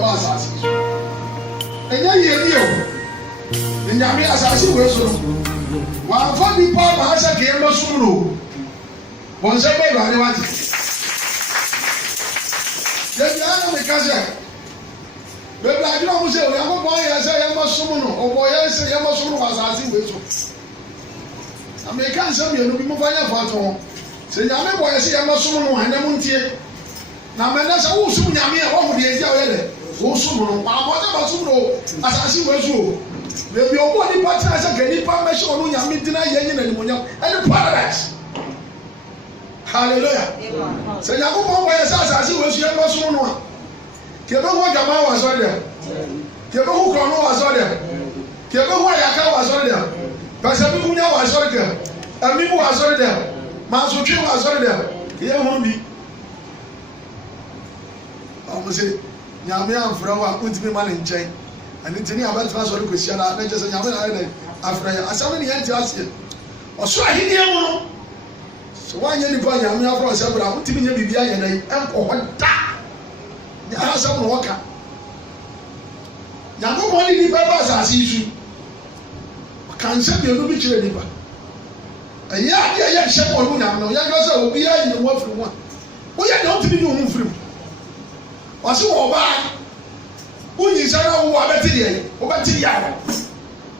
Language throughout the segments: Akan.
boss as. And ya ye ni o. Nyame asase we so no. Wa fa bi pa ba asa ke mo so no. Bon se be ba ni wati. Ye ya na me kaze. Be bla ji no mo se o ya mo boy ya se ya mo so no. O boy ya se ya mo so no asase we so. American se me no bi mo fa ya fa to. Se nyame boy ya se ya mo so no ane mo ntie. Na me na se wo so nyame e wo mo de enti a wo ye de. Wo so no pa mo se ba so no asase we so. Maybe your body partner said, "Can you permission on your meeting? I am in the paradise." Hallelujah. So, you go on by yourself as you wish you ever saw one. Kebe who Jama was on there. Kebe who Kono was on there. Kebe who Yaka was on there. Pasabi Kunya was on there. Amibu was on there. Masuki was on there. Here won't be. I must say, Yamia and Frawa put me man in chain. And it's in about transfer question. I just say, Yamina after I saw many answers here. Or so I hear you. So why you point Yamina for several? I put him in your BBI and I am for one time. The house of Walker. Yamu money the papers as issue. Can send you a little bit of the paper. And yeah, shame on Munam. No, young girls will be in the world from one. We are not to be doing free. Or so bad. Who is around who are better here? Over to Yara.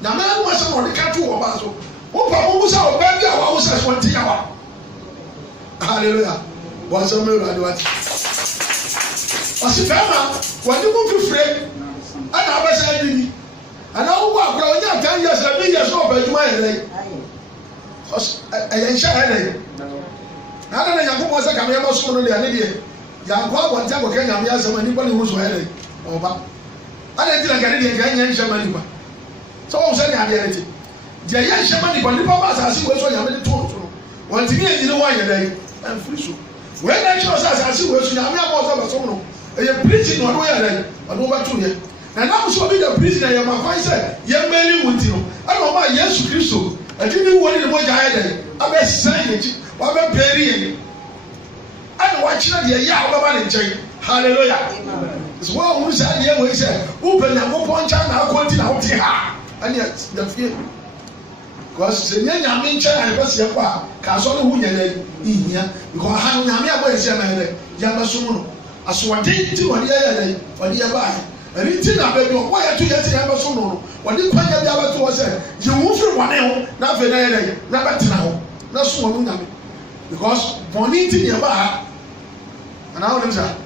Now, man was on the cattle or Basso. Who was our baby? Our house has 1 hour. Hallelujah. Was a mirror. Was a family. When you move to Fred, I never said any. And I walk around 10 years and 3 years old by my leg. I ain't sure. Now that I was a camera sooner than any day. Young one time, okay, I'm yes, anybody who's heading over. I didn't think I didn't get Germany. So I was saying, I did it. The young Germany, but the Papa as he was on your told. One thing you know why you're there, and free so. When I chose as he was, I was on a preaching on where I over 2 years. And I was so big a prisoner, and my father said, young man, with you. I don't know, yes, Christo. I didn't want to watch I best sign it. What about Perry? I don't watch the Yah in China. Hallelujah. So what we say here, we say, open and open China, I'll continue out here. And yet, the fear. Because the young man China was here, Castle who in here, because I have a say, Yamasuno. As one thing to 1 year, 1 year by. And it's in a baby, why 2 years Yamasuno? When you quite the other two say, you move from 1 hour, not for rabbit now. That's one because Bonita Yaba. And I want to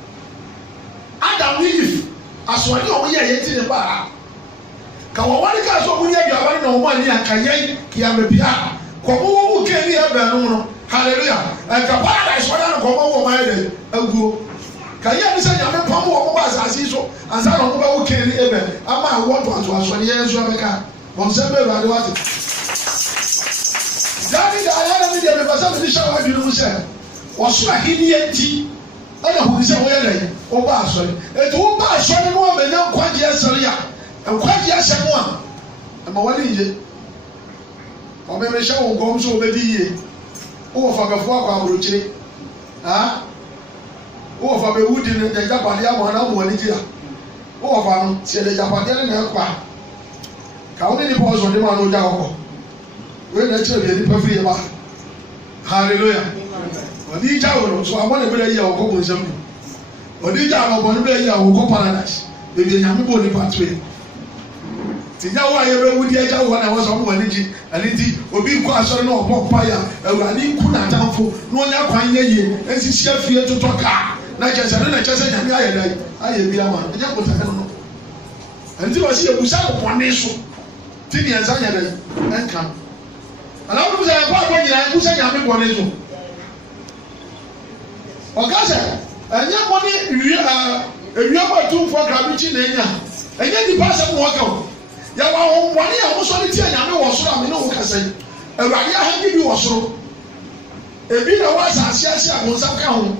Adam Eve, as one year in the bar. Kawani Kaso, we have no money and Kayan, Kiamapia. Komo came here, Benuno, hallelujah. And Kapara is one of Komo, my day. Kayan is a young Pomo as he so, as I don't know who came here. I might want to us 1 year, Jamaica. On September, I was it. Daddy, I had a representative of the shower, you said, was Swahili. I know who is away over us. It won't pass one woman now quite yes, and quite yes, and one. I'm a one or maybe show will go so maybe. Oh, for a 4 hour routine. Ah, oh, for a wood in the Japan, 1 hour year. Oh, for said the Japan, how many balls on the man who down? When the children are free about. Hallelujah. Odija so I want to be here or go some. Odija or be here or go paradise. Baby, I'm going to pathway. Tia why you would hear when I was on energy and it will be quite sorry no pop fire. I didn't kuna tamfo. No nya kwan ye and see fear to talk. Na just say I be a man. I just put a no. Until I see a busa upon this. Tini and Zanya and come. And I was a part when I was saying one is. Okasa, anya money about 2 for Krabichi Nenya. And yet the person walk out. Ya wa one year was on the tea and I was so I know what I say. A Radia had give you also. A bit of was as yes, I was a count.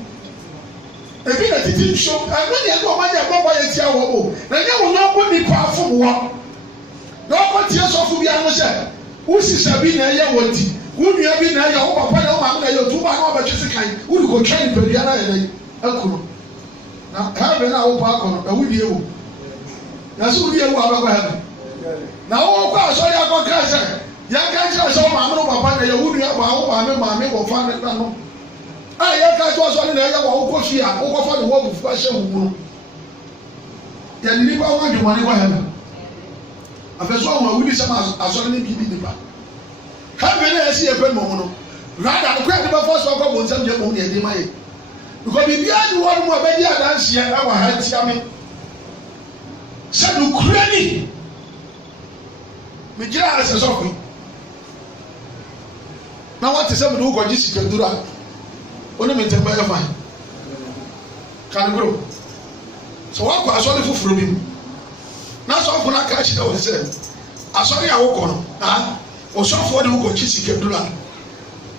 A bit of the show, and when you go by your mobile at your wall, then you will not put the powerful one. No one tears off the answer. Who is Sabina Yawati? Would you have been there? Your papa, your 2 hours, just would go train to the other. Now, have an hour park on a wood you. na so wodi ewu abakwa ha na wo kwa asori akọka se ya ka nche so maame no papa na ya wunu ya ba wo maame wo fa na no a ya ka so so na ya wo ko fi a wo ko fa no wo bu fu a hye wu ya ni ba wa dwumane wa ha afeso a wo wudi sama asori ni bi ni ba ha be na esi efe mo no rada ko ya de ba fa so ko bo nsam je mo ne de mai because bi bia ni wo mo abedi adanse ya wa ha tia me se no kurani me gira ase so ko na wate se me do ko ji sikadura oni me temba ya fa kan gro so wa ko asori fufuro bi na so ko na ka chi da wo se asori a wo ko no ha o so fo de wo ko ji sikadura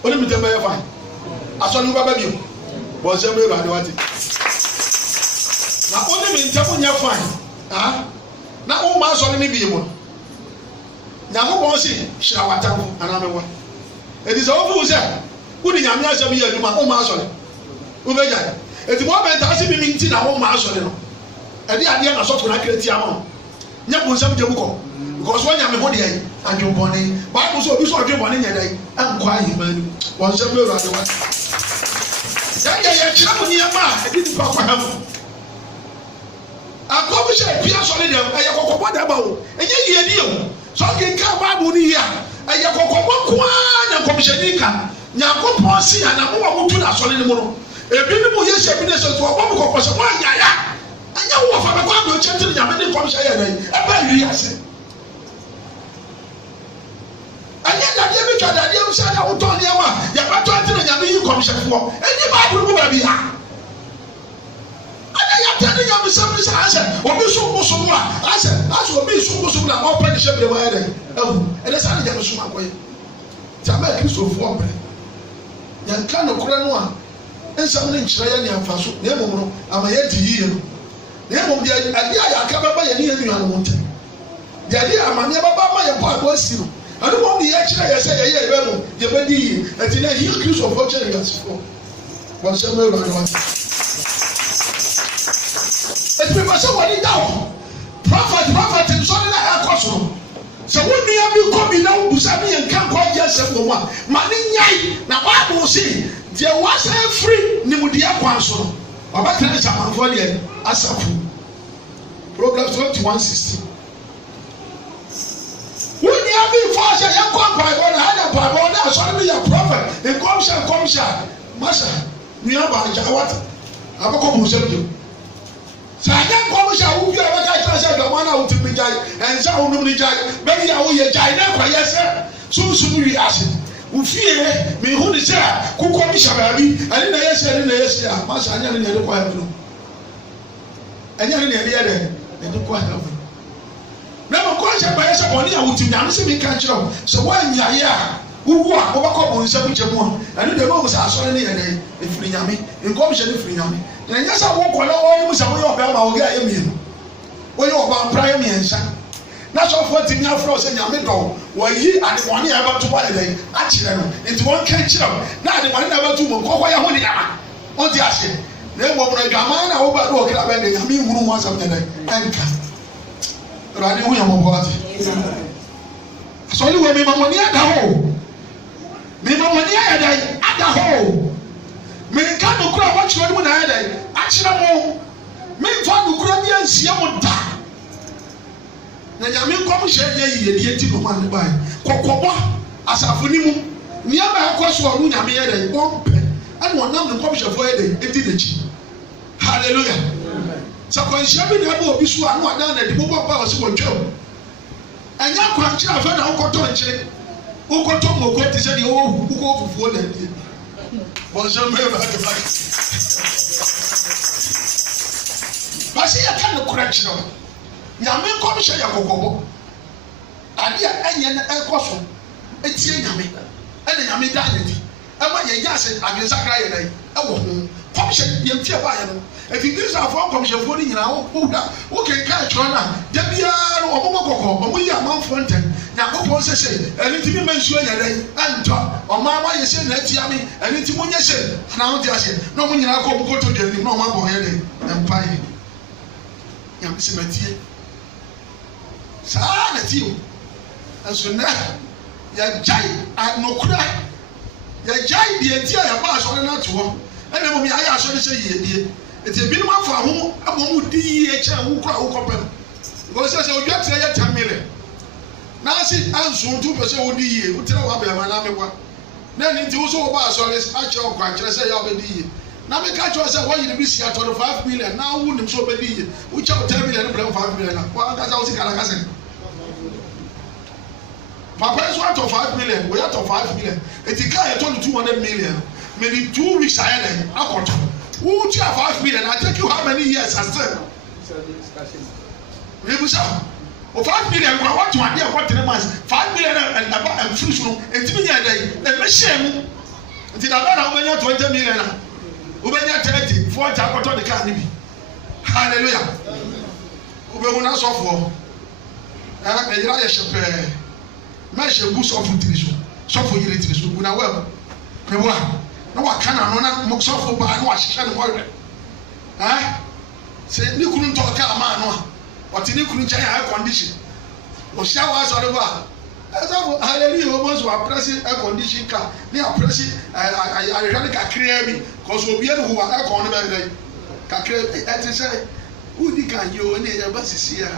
oni me temba ya fa asori ba ba bi bo se me ro ade wate na oni me temba nya fa ha na o ma asori ni bi mo Nyako si hyira watamfo anamewa edi so ofu se wudi nyame asem ye adwuma o ma asore ubeja eti mo benta ase mi nti na o ma asore no edi ade na sofo na kreti ama nya ko nsam je buko because when nyame ho de ai adwobone ba ko so obi so adwobone nya dai anko ayi manu won se me ro ade wa ya kyira mo ni ama edi ni kwa ha mo akobu se pia asore dem aye kokobo da ba o enye ye di o so kinka Bible ni ya aya kokomo kwa na komisheni ka Nyankopon si ana mo wa mutu na sole ni mo no ebi ni mo ye shebi ne so to obo mo kokose mo anya ya anya wo fa be kwa do chenti nyame ni komisheni ya na e ba wi ase anya da de bi twa da de so na wo to ne ma ya ba to enti nyame yi komisheni fo eni Bible mo ba bi ha ya tani ya misam sa ase obi so musumu ase obi so musumu na opa ni shebre wa ede ewu ede sa ni ya musumu akoye tama Kristofo obre ya kan okura no a ensam ne nkyira ya ne amfaso na emom no ama ya di yiye no na emom dia ade ya aka baba ya ne yanu anu monte dia ade ama ne baba ma ya po akosi no ade mom ni ya kyira ya se ya ye ebe mo je be di yiye ati na yi Kristofo kyere ya sifo won se me ro anu it's because somebody down prophet and so na akoso so when me abi ko bi na ubusa bi en kan ko je se wo ma mani nyai na Bible say there was a free nimudi akwanso no baba tell us amanfo de asafu Proverbs 21:16 when you abi for say ya ko Bible na ada Bible na so be your prophet e come sha masha ni aba ja what abako bu se bi Saga ko sha wu bi aba ka tira sha ga mana wu timi jai en sha wu num ni jai be ya wu ye jai na kwa yese sunsun wi ase wu fie me hu ni sha ku ko mi sha ba bi ani na yese a ma sha anya ni ne kwa ya no anya ni ne ye de kwa ya no na mo ko sha ba yese boni ya wu timi anu se mi ka tira so wa nya ye a wu a wo ba ko bo nsa bu je mu ani de mo sa asore ni ye de efiri nyame nko mi she ni efiri nyame na nyasa wo kwala wo mu sa wo yo ba ma wo ga yemi wo yo ba mpra yemi ensa na so fo ti nya fro se nyame do wo yi ade woni ya ba to ba de a kire no nti won ka kire na ade woni na ba to mo kokko ya ho ni ama on ti ase na mo mo na dwama na wo ba do kira ba de nyame huru mo asam de enka rade hu ya mo bo ate so ni wo me ma mo ni ada ho me ma mo ni ada ho me ka no kura wa chiro mu na ya dai a chira mo me fa no kura bi ansia mo da na ya me kom hye ye ye ti no man bai kokobo asafo ni mu ni aba ko so ru nyame ye dai bompe ani wonam no kom hye fo ye dai enti de chi hallelujah so ko hye bi na ba obi so anu adan na di bo ba o se wo twam anya kwa chira fa na ko to nchire wo ko to mo ko ti se di wo ko fufuo na di bonjour me ba ke ba basi ya kan correction nyame ko mi hye ya kokobo ade a enye na ekoso etie nyame ene nyame da ne di ama ye ya se agensa kra ye dai ewo ho kom hye ye tie ba ye no efi Kristo afọ kom hye fo ni nyina wo da wo ke ka tro na da bia no obo kokko omo yi amanfo ntem Nyankopon sese eni ti mi mensuo nya dai anto oma ma ye se na tia mi eni ti munye se na ho ti ase no mu nyina ko bu ko to de ni no ma bo ye dai empai nyam se matie saa na ti o nso na ya jai anokura ya jai die ti ya ba asɔre na to hɔ ɛna mo mi ayɛ asɔre sɛ yie die eti ebinom afa ho abɔ mu di yie kyɛn wo kura wo kɔpɛm because sɛ odwa tire yɛ 10 million na asi anso tu pɛ sɛ wo di yie wo tire wa bɛn ma na me wa na ni ti wo so wo ba asɔre akyɛ wo kwan kyerɛ sɛ ya wo di yie na me ka kyerɛ sɛ wo yiri bi si atɔ 5 million na wo nim so wo di yie wo kyɛ 10 million brɛ 5 million na wa ka sa wo si kala ka sɛ papa is worth of 5 million. We are to 5 million. If you can't turn 200 million, maybe 2 weeks I had a quarter. Who would you have 5 million? I take you how many years as well? Maybe so. 5 million, I want to idea what 3 months. 5 million and fruits room, and 2 million a day. And machine. Until I don't know 20 million. Ubenya 30, 40, I got on the car. Hallelujah. Ubena software. And you are shepherd. Mashe gu sɔfo tiri so sɔfo yiri tiri so guna wɛm pɛwa na waka na ano na sɔfo baa na wahyehyɛ ne hɔwerɛ sɛ ne kunu ntɔ kaa maa no a ɔte ne kunu nkyɛn air condition ɔhyia wɔ asɔre hɔ a ɛsɔfo hallelujah wɔn nso aprɛsi air condition car ne aprɛsi ayɛhwɛ ne kakraa bi kɔsɔ obiara hu a air con ne bɛyɛ dɛ kakraa ɛte sɛ wudi kan yi o ne yɛ ba sisi a.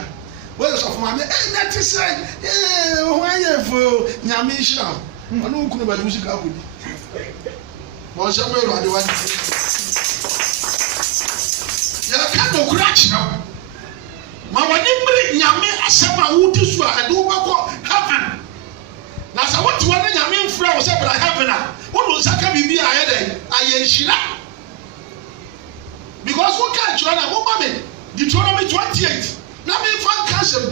Where is of my that is say, why for Yamisha? I know who could music up with you. Well, somewhere I do. You can't crash now. Mamma didn't Yami Asama who to swear and do what happen. Now, so what you want Yamin flowers up at heaven? What was that coming be ahead? I ain't Shila. Because what can't you run a woman? Deuteronomy 28. Na me fan cancel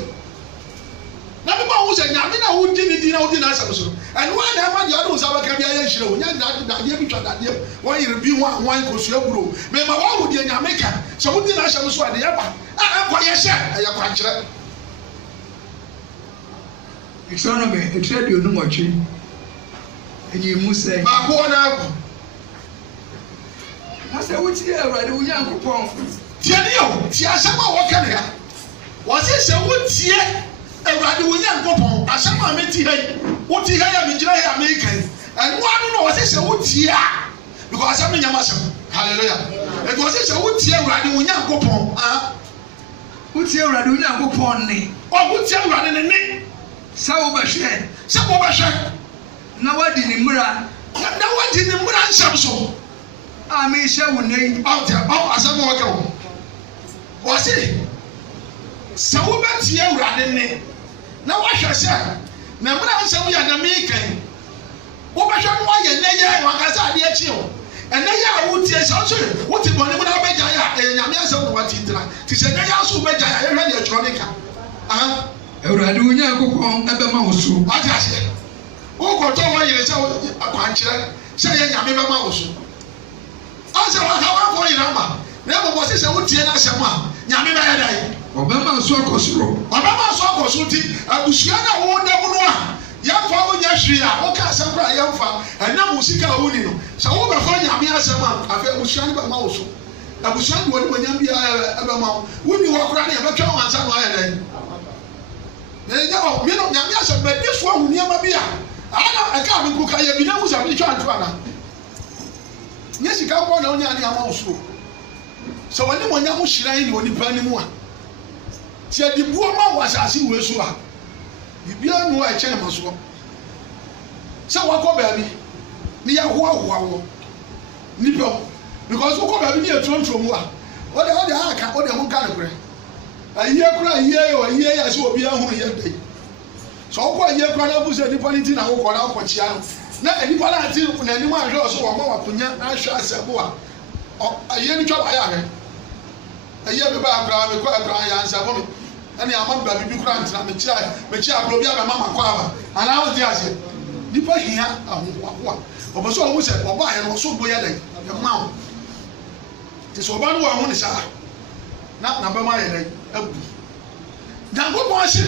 na me ba wo se nya me na wo di ni di na wo di na asem so and one na ma di ado sa ba ka bia ye hire wo nya da de bi twa da de won yire bi ho wan ko so aburo me ma wa wo di nya me ka so wo di na asem so ade ya ba a ko ye hye ya kwa kire economy e trade you no watchi enyi mu say ba ko na ko ma se wo ti awrade wo nya nkopon tie ni yo ti asem a wo ka ne ya wɔsi sɛ wotie awurade wonya nkɔpɔn asɛm a meti ha yi woti ha ya megyina ha amerika yi ɛno ano no wɔsi sɛ wotie a because asɛm no nyama asɛm hallelujah ɛti wɔsi sɛ wotie awurade wonya nkɔpɔn wotie awurade wonya nkɔpɔn ne wotie awurade ne ne sɛ wobɛhwɛ na wadi ne mmara nsɛm so a mehyɛ wo nai asɛm a wɔka wo wɔsi sɛ wobɛtie awurade ne na wahwɛ sɛ na mmara nsɛm yɛ na mekan wobɛhwɛ no wayɛ nnɛyɛ wankasa adeɛ akyi o ɛnnɛyɛ a wotie sɛ ɔsɛ wote bɔne mu na wobɛgya yɛ a ɛyɛ nyame asɛm na watintena nti sɛ nnɛyɛ aso wobɛgya yɛ yɛhwɛ deɛ twerɛ ne ka awurade onyankopɔn ɛbɛma wo so wate aseɛ wokɔtɔ wɔ yere sɛ akwankyerɛ sɛ yɛ nyame bɛma wo so ɔsɛ waka wakɔ yere ama na mmɔbɔ sɛ sɛ wotie no asɛm a nyame bɛyɛ dae Obama so akɔsoro ti abusua na wo da mu no a yɛmfa wo nya hwee a woka asɛm kora yɛmfa ɛnam wo sika a woni no sɛ wobɛfa nyame asɛm a afei abusua no bɛma wo so abusua no wɔne wɔnyam biara ɛbɛma wo woni hɔ kora ne yɛbɛtwa wo ansa no ayɛ dɛn nyame asɛm bɛdi so ahu nneɛma bi a ana ɛka me nkuka yɛ bi na wo sɛ mede twa nto ana nyɛ sika bɔ na wonya ne ama wo so sɛ wɔne wɔnyam hyira yi ne onipa ne mu a ti adi buo ma wa asase wo so a bibia no a kyɛn ma so sɛ wakɔ baabi ne ya hoahoa wo nipa because wakɔ baabi ne yɛtrontom mu a ɔde aka ɔde ho ka ne korɛ ayie kora ayie ya sɛ obi ahunu yɛ dai sɛ ɔkɔ ayie kora na bu sɛ nipa ne ti na wokɔ na wokɔ kyia no na nipa na ati na anim ahwɛ so wɔ ma wakonya ahwɛ asɛbo a ayie ni twa ayɛ ahwɛ ayie bi ba akra me kɔ akra ya ansabo me ɛne ama ba bibi kura ntina me kyia agro bi aba mama kɔ aba ana wo di ase nipa hia ahohoa ɔbɔ so ɔmo sɛ ɔbɔ ayɛ no so bo yɛ dai ɛma wo te so ɔba no wɔ ho ne saa na ba ma yɛ dai abu dango bɔ ase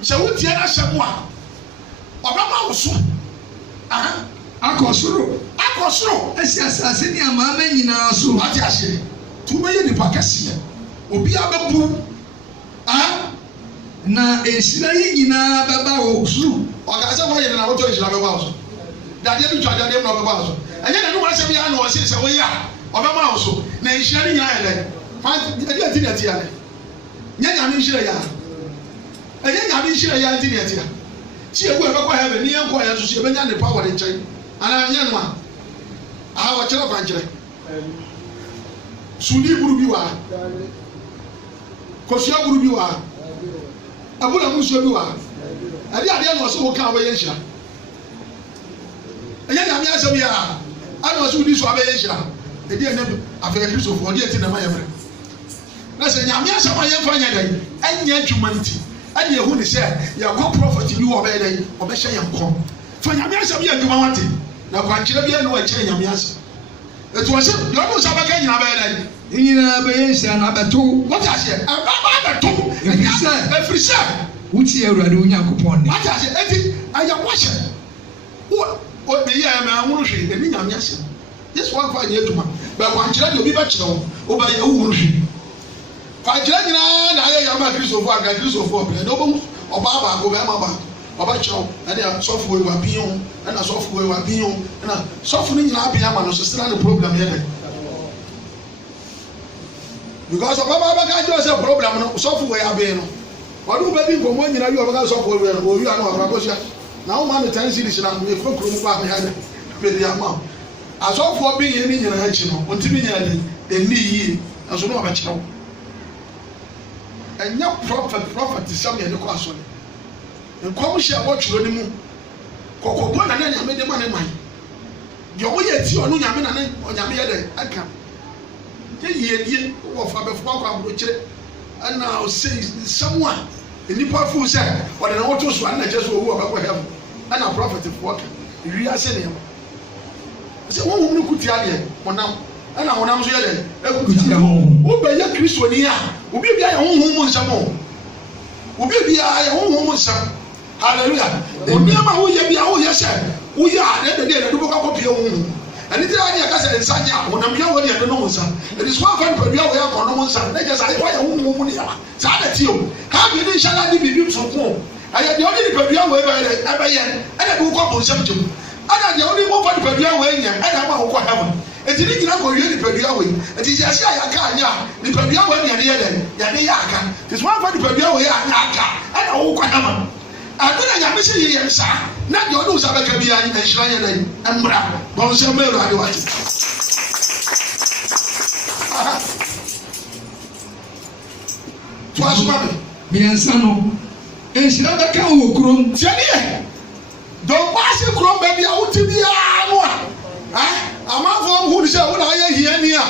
sɛ wotie na hyɛ mo a ɔbɛma wo so akɔsoro esi asase ne amaama nyinaa so ate ase tu bɛyɛ nipa kɛseɛ obi abɛbu na esira yi nyinaa bɛba wo suru. Ɔka sɛ wɔyɛ na wɔtɔ esira bɛba wo so. Dadeɛ bi twa dadeɛ mu na ɔbɛba wo so. Ɛnyɛ na numu asɛm yɛ na ɔsi sɛ wɔyɛ a ɔbɛba wo so. Na esira ne nyinaa yɛ dɛ. Ɛdi ati na ti yɛ dɛ. Nyɛ nyame nhyira yɛ a. Ɛnyɛ nyame nhyira yɛ ati na ti yɛ. Si ewu ɛbɛkɔ heaven ni yɛn kɔ yɛn soso ebɛnya ne power de nkyɛn. Ana nyɛ no a. Aha wɔkyerɛ kwankyerɛ. Sudi buru bi wa. Kosua buru bi wa. Abuna musuo bi wa. Ade ade na ɔso wo ka abɛyɛ nhyira. Ɛnyɛ nyame asɛm yɛ a. Ana ɔso di so abɛyɛ nhyira. Edi ɛnɛ afɛ Kristofo ɔde eti na ma yɛ mrɛ. Na sɛ nyame asɛm a yɛmfa nyɛ dɛ ɛnyɛ adwuma nti. Ɛne ehu ne sɛ yɛkɔ prophet bi wɔ ɔbɛyɛ dɛ ɔbɛhyɛ yɛn kɔm. Fa nyame asɛm yɛ adwuma wate. Na kwankyerɛ bi ɛna wɔkyerɛ nyame asɛm. Etu ɔsɛ deɛ ɔno nsa bɛka nyina bɛyɛ dɛ. Nyina bɛyɛ nhyira na abɛto. Wɔte aseɛ ɛbɛba abɛto. Ɛfiri sɛ wotie Awurade Onyankopɔn ne. Wɔte aseɛ eti ayɛ wɔhyɛ. Wo de yɛ ɛmɛ ahoro hwee ɛni nyame asɛm. Yesu wɔmfa nyɛ adwuma. Bɛ kwankyerɛ deɛ obi bɛkyerɛ wo wobɛyɛ wohoro hwee. Kwankyerɛ nyinaa na ayɛ yɛma Kristofo anka Kristofo ɔbrɛ na wobɛhu ɔbaa baako bɛrima baako ɔbɛkyerɛw ɛne sɔfo wei wabi ho ɛna sɔfo wei wabi ho ɛna sɔfo no nyinaa bi ama no so sena ne problem yɛ dɛ. Because ɔbɛba bɛka kyerɛ sɛ problem no sɔfo wei abɛn no ɔno wobɛdi nkɔmmɔ nyinaa bi ɔbɛka sɔfo wei no ɔwia no ɔbrabɔhyia na woma no 10 series na ɛfɔ kurom ba meyɛ dɛ bɛdi ama asɔfoɔ bi yɛ ne nyinaa akyi no ɔntimi nyina de ɛnni yie nso ne ɔbɛkyerɛw ɛnyɛ prophet sɛm yɛ ne kɔ asɔre nkɔm hyɛ a wɔtwerɛ ne mu kɔkɔbɔ na ne nyame de ma ne man deɛ ɔyɛ ti ɔno nyame na ne ɔnyame yɛ dɛ aka yɛ yiedie wɔ fa bɛfo akɔ aburokyerɛ ɛna ɔsɛ nsɛm a nipa fo sɛ ɔde na wɔto so ana kyɛ so owu ɔbɛkɔ heaven ɛna prophet fo ɔka wiase ne yɛm sɛ wɔn mu kutia deɛ ɔnam ɛna ɔnam so yɛ dɛ ɛkutia wobɛyɛ kristoni a obi bi ayɛ honhom mu nsɛm o obi bi ayɛ honhom mu nsɛm hallelujah onneɛma woyɛ bi a woyɛ sɛ woyɛ a ne de de bɔkɔ akɔpie honhom ɛne tira ne yɛka sɛ nsa gye a honam bia wɔ ne yɛde no nsa ɛde so afa nipadua wɔyɛ akɔno mu nsa ne kyɛ sɛ ayɛ wɔyɛ honhom mu ne yɛwa saa da tie o ha bi ne nhyɛ la de biribi nsoko ɛyɛ deɛ ɔde nipadua wɔ ɛbɛyɛ ɛna de wokɔ bɔ nsɛm gyem ɛna deɛ ɔde wɔfa nipadua wɔ ɛnyɛ ɛna ama wokɔ heaven eti ne nyina kɔ wie nipadua wɔ yi eti yɛ se a yɛaka anya a nipadua wɔ ne yɛde yɛ dɛ yɛde yɛ aka te so afa nipadua wɔ yɛ anya aka ɛna wokɔ heaven ɛno na nyame sɛ yɛ yɛn saa na deɛ ɔde wo sa bɛka bia nhyira yɛ dɛ ɛmmra bɔn nsɛm ma Awurade wate to asoma me Mmiɛnsa no nhyira bɛka wɔ kurom. tiɛ ne yɛ dɔnbaase kurom baabi a wote biara no a amanfoɔ hu ne sɛ wo na ayɛ hiani a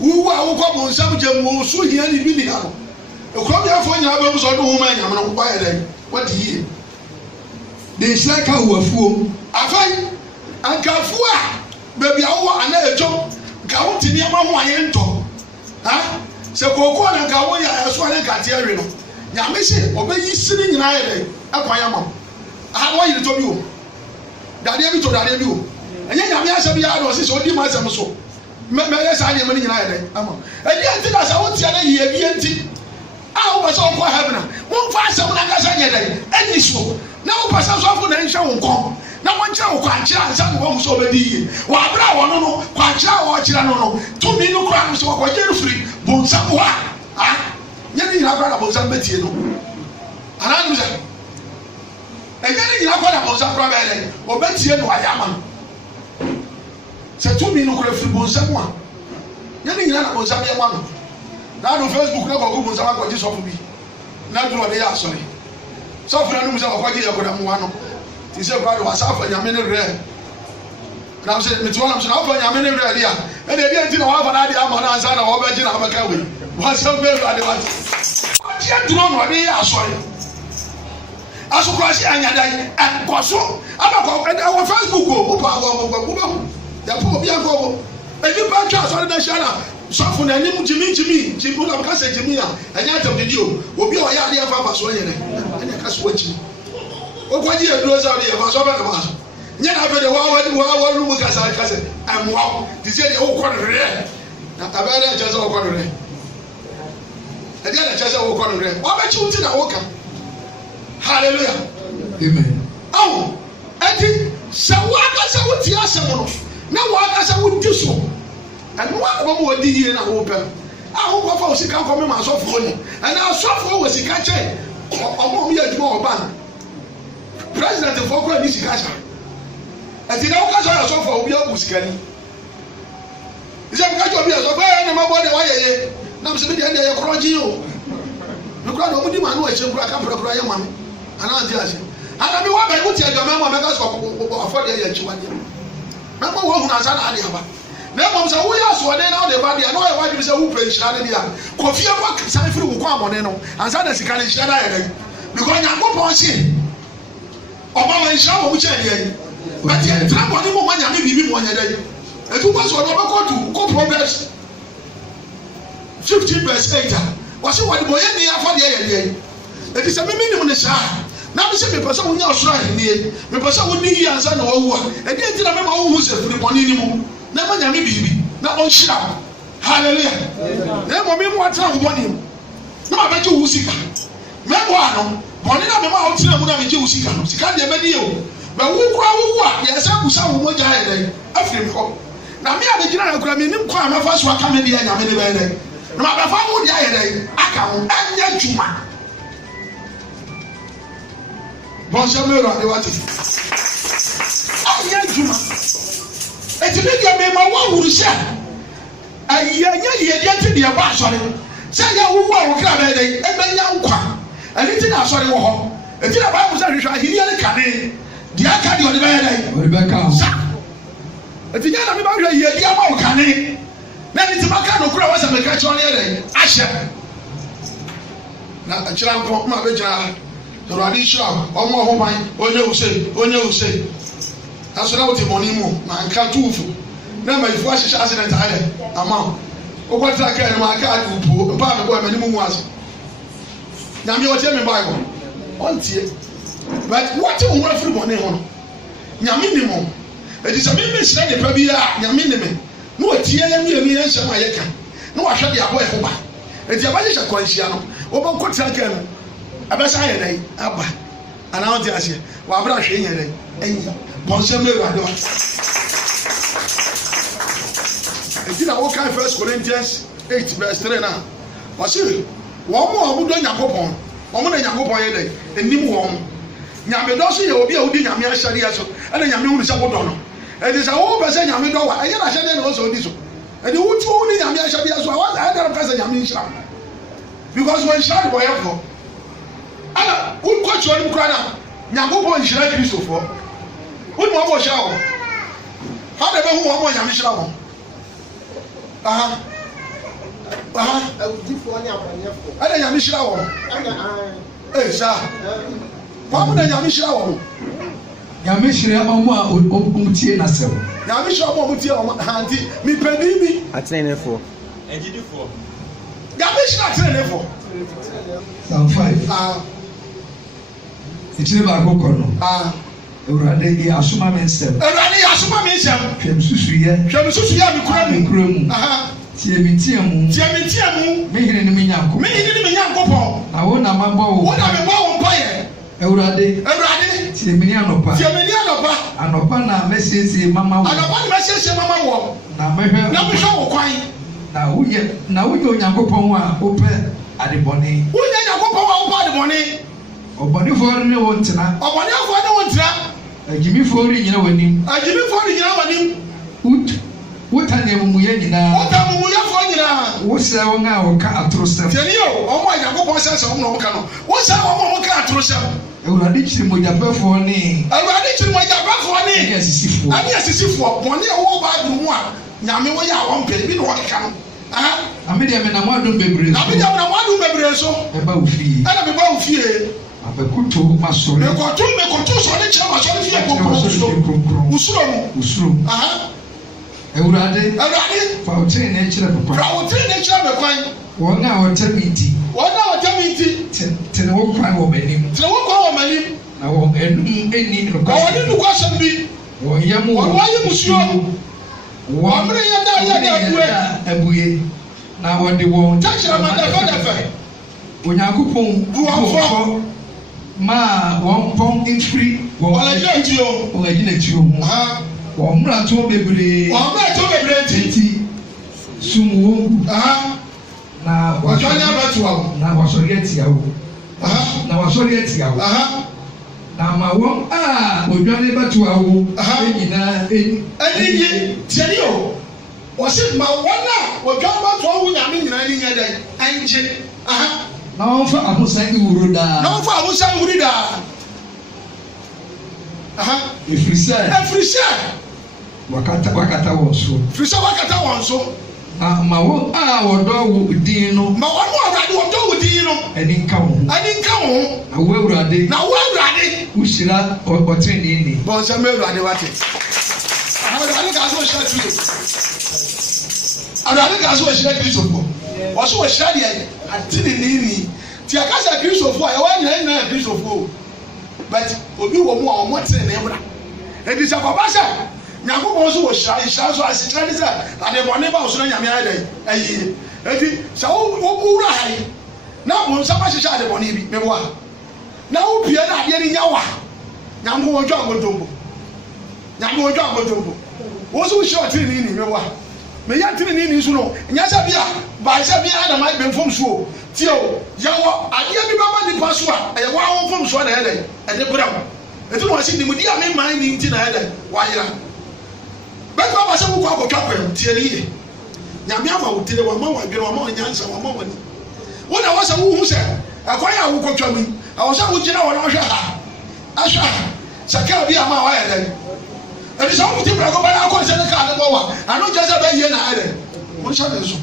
wowu a wokɔ bɔ nsɛm gya mu wo so hiani bi ni ha no ekurom yɛfoɔ nyinaa bɛmu sɛ ɔde wo ma nyame no woayɛ dɛ wode yie de nhyira ka wɔ afuom. afei ankafuo a baabi a wowɔ ana adwom nka wote nneɛma ho ayɛ ntɔ sɛ kookoo na nka woyɛ ɛso ne nkateɛ we no nyame se ɔbɛyi sini nyinaa yɛ dɛ ɛkwan ama wo aha wɔyere tɔ bi o dadeɛ bi tɔ dadeɛ bi o ɛnyɛ nyame asɛm yɛ adɔ sɛ ɔdi ma asɛm so mɛyɛ saa nneɛma no nyinaa yɛ dɛ ama ɛdeɛ nti na sɛ wotia no yie bie nti a wopɛ sɛ wokɔ heaven a womfa asɛm no ankasa nyɛ dɛ ɛni so na wopɛ sɛ sɔfo na nhyɛ wo nkɔm na wɔnkyerɛ wo kwankyerɛ ansa ne wɔhu sɛ wobɛdi yie wɔaberɛ a wɔno no kwankyerɛ a wɔkyerɛ no no tumi no kora no sɛ wɔkɔgye no firi bonsam hɔ a nyɛ ne nyinaa kora na bonsam bɛtie no anaa no sɛ ɛnyɛ ne nyinaa kora na bonsam kora bɛyɛ dɛ wɔbɛtie no wayɛ ama no sɛ tumi no kora firi bonsam a nyɛ ne nyinaa na bonsam yɛ ma no na no Facebook na kɔkɔ bonsam akɔgye sɔfo bi na duro ɔde yɛ asɔre sɔfo na num sɛ ɔkɔgye yɛ kora mu wa no ti sɛ kora de wasa afa nyame ne werɛ nam sɛ metuwa nam sɛ na wafa nyame ne werɛ de a ɛna ɛdeɛ nti na wafa no ade ama no ansa na wɔbɛgye na wabɛka wei wasɛm bɛ ade wate ɔgyeɛ duro na ɔde yɛ asɔre asokorɔse anyadan ɛnkɔ so abakɔ ɛwɔ Facebook o wopa wobɛhu yɛpɔ obi ankɔ wɔ ɛnipa twa asɔre na hyia na sɔfo na anim gyimi wona mka sɛ gyimi a ɛnyɛ atam didi o obi a ɔyɛ adeɛ fa fa so yɛ dɛ ɛne ka so wakyi wokɔgye aduro sɛ ɔde yɛfa so ɔbɛne ma so nyɛ na afei de wɔawɔ no mu kasa ɛmmoa te sɛ deɛ wokɔ no werɛ na abɛɛ dɛ nkyɛ sɛ wokɔ no werɛ ɛdeɛ na kyɛ sɛ wokɔ no werɛ wɔbɛkye wo nti na woka hallelujah amen awo eti sɛ wakasa wotie asɛm no na wakasa wodi so ɛno wakaba mu wadi yie na wopɛ ahokɔfa wo sika nkɔme ma asɔfoɔ ni ɛna asɔfoɔ wɔ sika kyɛn ɔmo yɛ adwuma wɔ ban president foɔ kora ni sika sa ɛti na wokasa yɛ asɔfoɔ obi abu sika ni sɛ wokasa obi asɔfoɔ ɛyɛ ne mabɔ de wayɛ ye nam sɛ bi deɛ yɛ korɔ gye o nokora de ɔmo di ma no akyɛ nkora ka pɛrɛkora yɛ ma me anaa nte ase anami wa bɛ wuti ɛdɔmɛ mu a mɛka sɔ afɔdeɛ yɛ akyiwadeɛ mɛma wo ahunu ansa na ade aba na mmom sɛ woyɛ asoɔden na wode ba deɛ na ɔyɛ wadwene sɛ wopɛ nhyira no deɛ a kɔfie kɔ san firi wo kɔ amɔne no ansa na sika no nhyira no ayɛ dɛn because nyankopɔn hye ɔma ma nhyira wɔ wo kyɛn deɛ yi bɛteɛ tena bɔne mu ma nyame biribi ma ɔnyɛ dɛn ɛtu kɔ sɛ ɔde ɔbɛkɔ to kɔ Proverbs 15 verse 8 a wɔse wɔde bɔyɛ ne afɔdeɛ yɛ deɛ yi ɛti sɛ mimi nim ne saa na bi sɛ mepɛ sɛ wonya ɔsoro ahennie mepɛ sɛ wodi yie ansa na wawu a ɛdeɛ nti na mɛma wohu sɛ firi bɔne ni mu na ma nyame biribi na ɔnhyira wo halleluya na mmom me mu atena wo bɔne mu na mabɛgye wo sika mɛboa no bɔne na mema wotena mu na megye wo sika no sika deɛ bɛdi yɛ o bɛwo kora wowu a yɛ sɛ busa wo mogya ayɛ dɛn afiri m hɔ na me a megyina na kora menim kwan a mɛfa so aka me deɛ nyame ne bɛyɛ dɛn na mabɛfa wo deɛ ayɛ dɛn aka ho ɛnyɛ dwuma bɔnsɛ mɛro ade wate ayɛ dwuma eti ne deɛ mɛma wɔwuru sɛ ayɛnyɛ yɛdeɛ nti deɛ bɔ asɔre sɛ yɛ wowu a wo kra bɛyɛ dɛn ɛbɛnya nkwa ɛne nti na asɔre wɔ hɔ eti na Bible sɛ hwehwɛ ahenniɛ ne kane deɛ aka deɛ ɔde bɛyɛ dɛn sa eti nyɛ na meba hwɛ yɛdeɛ ama wo kane na ne ti maka no kora wɔ sɛ meka kyerɛ ne yɛ dɛn ahyɛ na akyerɛ nkɔ ma bɛgyina Awurade hyira ɔmo ɔho ban onye use aso na wote mɔni mu na nka tuufo na mayifo ahyehyɛ accident ayɛ ama wokɔtena kaa no ma aka ade upuo mpa me bɔ m'anim mu ase nyame ɔtie me Bible ɔntie but wɔte wo ho afiri bɔne ho no nyame nim ho ɛti sɛ memehyira nipa bi a nyame nim me na wɔtie yɛ mmienu yɛ nhyɛm a yɛka na wɔahwɛ de abɔ ɛho ba ɛti abɛhyehyɛ kwanhyia no wɔbɛkɔtena kaa no abɛsa ayɛ dɛn aba anaa ɔte aseɛ wɔabrɛ ahwɛ yɛ dɛn ɛnyi bɔnsɛm no Awurade wa ɛti na wokan 1 Corinthians 8 verse 3 na wɔse wɔn mu a wɔdɔ Nyankopɔn wɔn na Nyankopɔn yɛ dɛn anim wɔn nyame dɔ so yɛ obi a wodi nyame ahyɛdeɛ so ɛna nyame hunu sɛ wodɔ no ɛti sɛ wɔwɔ pɛ sɛ nyame dɔ wa ɛyɛ n'ahyɛdeɛ na wɔsɛ odi so ɛti wotu wodi nyame ahyɛdeɛ so a ɛdɛrɛ pɛ sɛ nyame nhyira because wɔn nhyira de bɔyɛfoɔ ana wokɔ kyerɛ no kora na Nyankopɔn nhyira Kristofoɔ wone wɔn bɔ hyira wɔn ha na ɛbɛhu wɔn bɔ nyame hyira wɔn ɛna nyame hyira wɔn saa wɔn na nyame hyira wɔn nyame hyira ɔmo a ɔmutie n'asɛm nyame hyira ɔmo a ɔmutie ɔmo hanti mipɛni bi atenenefoɔ agyidifoɔ nyame hyira atenenefoɔ Psalm 5 Ìkyiri baako kɔ no. Awurade yɛ asoma mi nsɛm. Awurade yɛ asoma mi nsɛm. Hwɛ mi susuyɛ. Hwɛ mi susuyɛ mi kura mu. Mi kura mu. Tie mi tie mu. Tie mi tie mu. Mi hene ni mi nyanko. Mi hene ni mi nyanko pɔ. Na wo na ma bɔ wo. Wo na mi bɔ wo mpa yɛ. Awurade. Awurade. Tie mi ni anɔpa. Tie mi ni anɔpa. Anɔpa na mɛsiesie mama wo. Anɔpa na mɛsiesie mama wo. Na mɛhwɛ. Na mɛhwɛ wo kwan. Na woyɛ Onyankopɔn a wopɛ adebɔne. Woyɛ Onyankopɔn a wopɛ adebɔne. Ɔbɔnefoɔ ne wo ntena. Ɔbɔnefoɔ ne wo ntena. Agyimifoɔ ne nyina w'anim. Agyimifoɔ ne nyina w'anim. Wota ne amumuyɛ nyinaa. Wota amumuyɛfoɔ nyinaa. Wosɛ wɔn a wɔka atorosɛm. Tiɛni o, ɔmo a Nyankopɔn sɛ wɔn na wɔka no. Wosɛ wɔn a wɔka atorosɛm. Awurade kyiri mogyapɛfoɔ ne. Awurade kyiri mogyapɛfoɔ ne. Ɛne asisifoɔ. Ɛne asisifoɔ. Bɔne a wɔwɔ Bible mu a Nyame wɔyɛ a wɔn pɛ bi na wɔkeka no. Ame deɛ menam adom bebree so. Ame deɛ menam adom bebree so. Ɛba wo fie. Ɛna meba wo fie. Abɛkoto masɔre. Mekoto sɔre kyerɛ masɔre fie kɔkɔrɔ. Usuro mu. Usuro. Awurade. Awurade. Fa wo tiri ne kyerɛ papa. Fa wo tiri ne kyerɛ me kwan. Wɔn a wɔtɛ mi nti. Wɔn a wɔtɛ mi nti. Tene wo kwan wɔ m'anim. Tene wo kwan wɔ m'anim. Na wɔn anum ɛni nukɔ. Wɔn ani nukɔ asɛm bi. Wɔn yam wɔ. Wɔn ayɛ musuo. Wɔn mene yɛ da abue. Na wɔde wɔn. Kyerɛ ma dɛfɛ dɛfɛ. Onyankopɔn buafo ma wɔn pɔn efiri wɔn agyina tuo wɔn agyina tuo ho wɔn mmarato bebree nti sum wɔn na wɔtɔn ne abɛtoa wo na wɔsɔre atia wo na wɔsɔre atia wo na ma wɔn a odwane bɛtoa wo nyinaa ɛni nye tiɛni o wɔsi ma wɔn a odwane bɛtoa wo nyame nyinaa ni nyɛ dɛ ɛngye na wɔn fa ahosan wuro daa na wɔn fa ahosan wuri daa efiri sɛ wakata wɔn so efiri sɛ wakata wɔn so. Ma wɔn a wɔdɔ wo din no. Ma wɔn a wɔdɔ wo din no. Ɛni nka wɔn ho. Ɛni nka wɔn ho. Na wo awurade. Wuhyira ɔtɛnni ni. Bɔnsɛn bɛ awurade wate. Awurade ka so wɔhyira tiri. Awurade ka so wɔhyira kiristofo. Wɔso wɔhyira deɛ atenni ni. Ti akasa kiristofo a yɛwɔ nyinaa kiristofo. But obi wɔ mu a wɔn tene ne mura. Edi sɛ kɔba sɛ. Nyankopɔn so wɔ hyira so asekyerɛ ne sɛ adebɔne ba wo so na nyame ayɛ dɛ ayie enti sɛ wowura ha yi na bonsam ahyehyɛ adebɔne bi meboa na wopie na adeɛ no nya wa Nyankopɔn dwa agontompo wo so wohyɛ ɔtenene ni meboa meyɛ tenene ni so no nyɛ sɛ bia bae sɛ bia adama bɛmfom so o tie o yɛwɔ adeɛ bi bɛma nipa so a ɛyɛ wɔa wɔmfom soɔ na ɛyɛ dɛ ɛde berɛ wo ɛnti na wɔse nimudi a memman ni nti na ɛyɛ dɛ wayera bɛtɛ ɔba sɛ wokɔ akɔtwa kwan tie ne yie nyame ama wo tire wama wo adwene wama wo nyansa wama wo ani wo na wɔsɛ wohu sɛ ɛkwan a wokɔtwa mu yi ɛwɔ sɛ wogyina wɔ na wohwɛ ha ahwɛ ha sɛ kaa bi ama wayɛ dɛn ɛde sɛ wote prɛko bɛyɛ akɔ sɛ ne kaa ne bɔ wa ano gyɛ sɛ bɛyie na ayɛ dɛn wonhyɛ ne so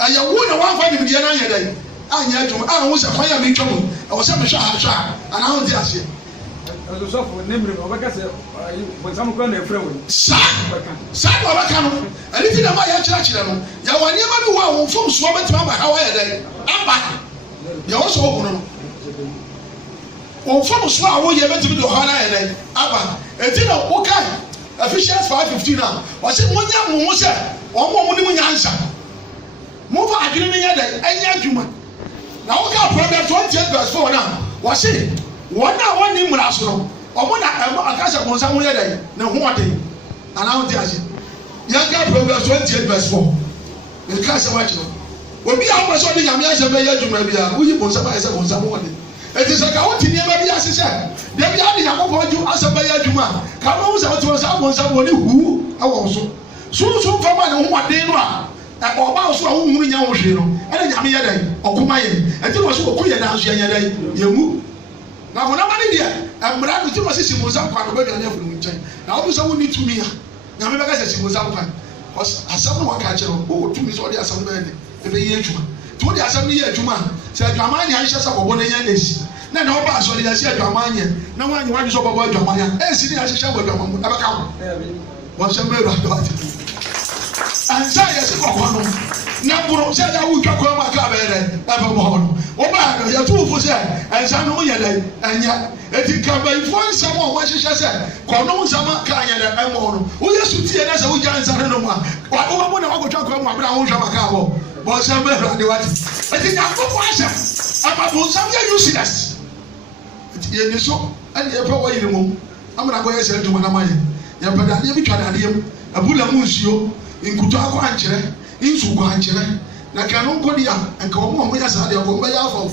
ɛyɛ wo na woamfa nimdeɛ no anyɛ dɛn anyɛ adwuma a wo sɛ kwan a metwa mu ɛwɔ sɛ mehwɛ ha hwɛ a anaa wonte aseɛ saa na ɔbɛka no ɛne ti na ma yɛkyerɛkyerɛ no yɛwɔ nneɛma bi wɔ a wɔn fom soɔ bɛtumi ama ha wɔyɛ dɛn aba yɛwɔ sɛ wɔhunu no wɔn fom soɔ a wɔyɛ bɛtumi de ɔha no ayɛ dɛn aba eti na wɔka Ephesians 5:15 a wɔsɛ wɔnyɛ mo ho sɛ wɔn ne mu nyansa mo fa adwene no yɛ dɛn ɛnyɛ adwuma na wɔka Proverbs 28:4 na wɔse wɔn a wɔn mmara so no wɔn na akasa bɔnsam ho yɛ dɛ ne ho ɔden anaa wɔn ti ase yɛn ka Proverbs 28:4 ɛka asɛm akyerɛ obi a wɔn sɛ ɔde nyame asɛm bɛyɛ adwuma bi a woyi bɔnsam ayɛ sɛ bɔnsam ho ɔden eti sɛ ka wɔte nneɛma bi ase sɛ debi adi nyakopɔn ju asɛm bɛyɛ adwuma ka wɔn ho sɛ wɔte wɔn sɛ bɔnsam wɔn ne huu ɛwɔ so sunsun fam a ne ho ɔden no a ɔbaa so a wɔn hunu nya wɔn hwee no ɛna nyame yɛ dɛ ɔkoma yɛ eti wɔn so wɔkɔ yɛ nanso yɛ dɛ yɛ mu. Na honam ani deɛ mmara no ti mo sisi mo nsa kwan no bɛdwane afiri mo nkyɛn na wo sɛ wonni tumi a nyame bɛka sɛ si mo nsa kwan asɛm no wɔka kyerɛ wo tumi sɛ ɔde asɛm no bɛyɛ de ɛbɛyɛ adwuma nti wode asɛm no yɛ adwuma a sɛ adwaman ne ahyɛ sɛ bɔbɔ no yɛ no asi na ne wɔba asɔre yɛsi adwaman nyɛ na woanyɛ wadwe sɛ ɔbɛbɔ adwaman a ɛsi ne yɛahyehyɛ wɔ adwaman mu ɛbɛka wo wɔnsɛm bɛɛru adɔate ansa yɛsi kɔkɔ no na boro sɛ ɛda wotwa kwan mu aka bɛyɛ dɛ ɛbɛbɔ hɔ no wɔbaa no yɛtowofo sɛ ɛnsa no yɛ dɛ ɛnyɛ eti kabayifo nsɛm a wɔahyehyɛ sɛ kɔnɔm nsɛm aka anyɛ dɛ ɛmɔ no woyɛ sutie na sɛ wogya nsa no mu a wɔwɔ mu na wakɔtwa kwan mu abere a wohwɛ maka abɔ bɔnsɛm bɛɛru ade wate eti nyankopɔn ahyɛ ɛma bɔnsam yɛ useless eti yɛni so ɛne yɛpɛ wɔyere mom amena kɔyɛ sɛ adwuma na mayɛ yɛpɛ dadeɛ bi twa dadeɛ mu abula mu nsuo nkutu akɔ ankyerɛ nsu kɔ ankyerɛ na kanu nkɔdi a nka wɔn a wɔyɛ saa deɛ wɔn bɛyɛ afɔ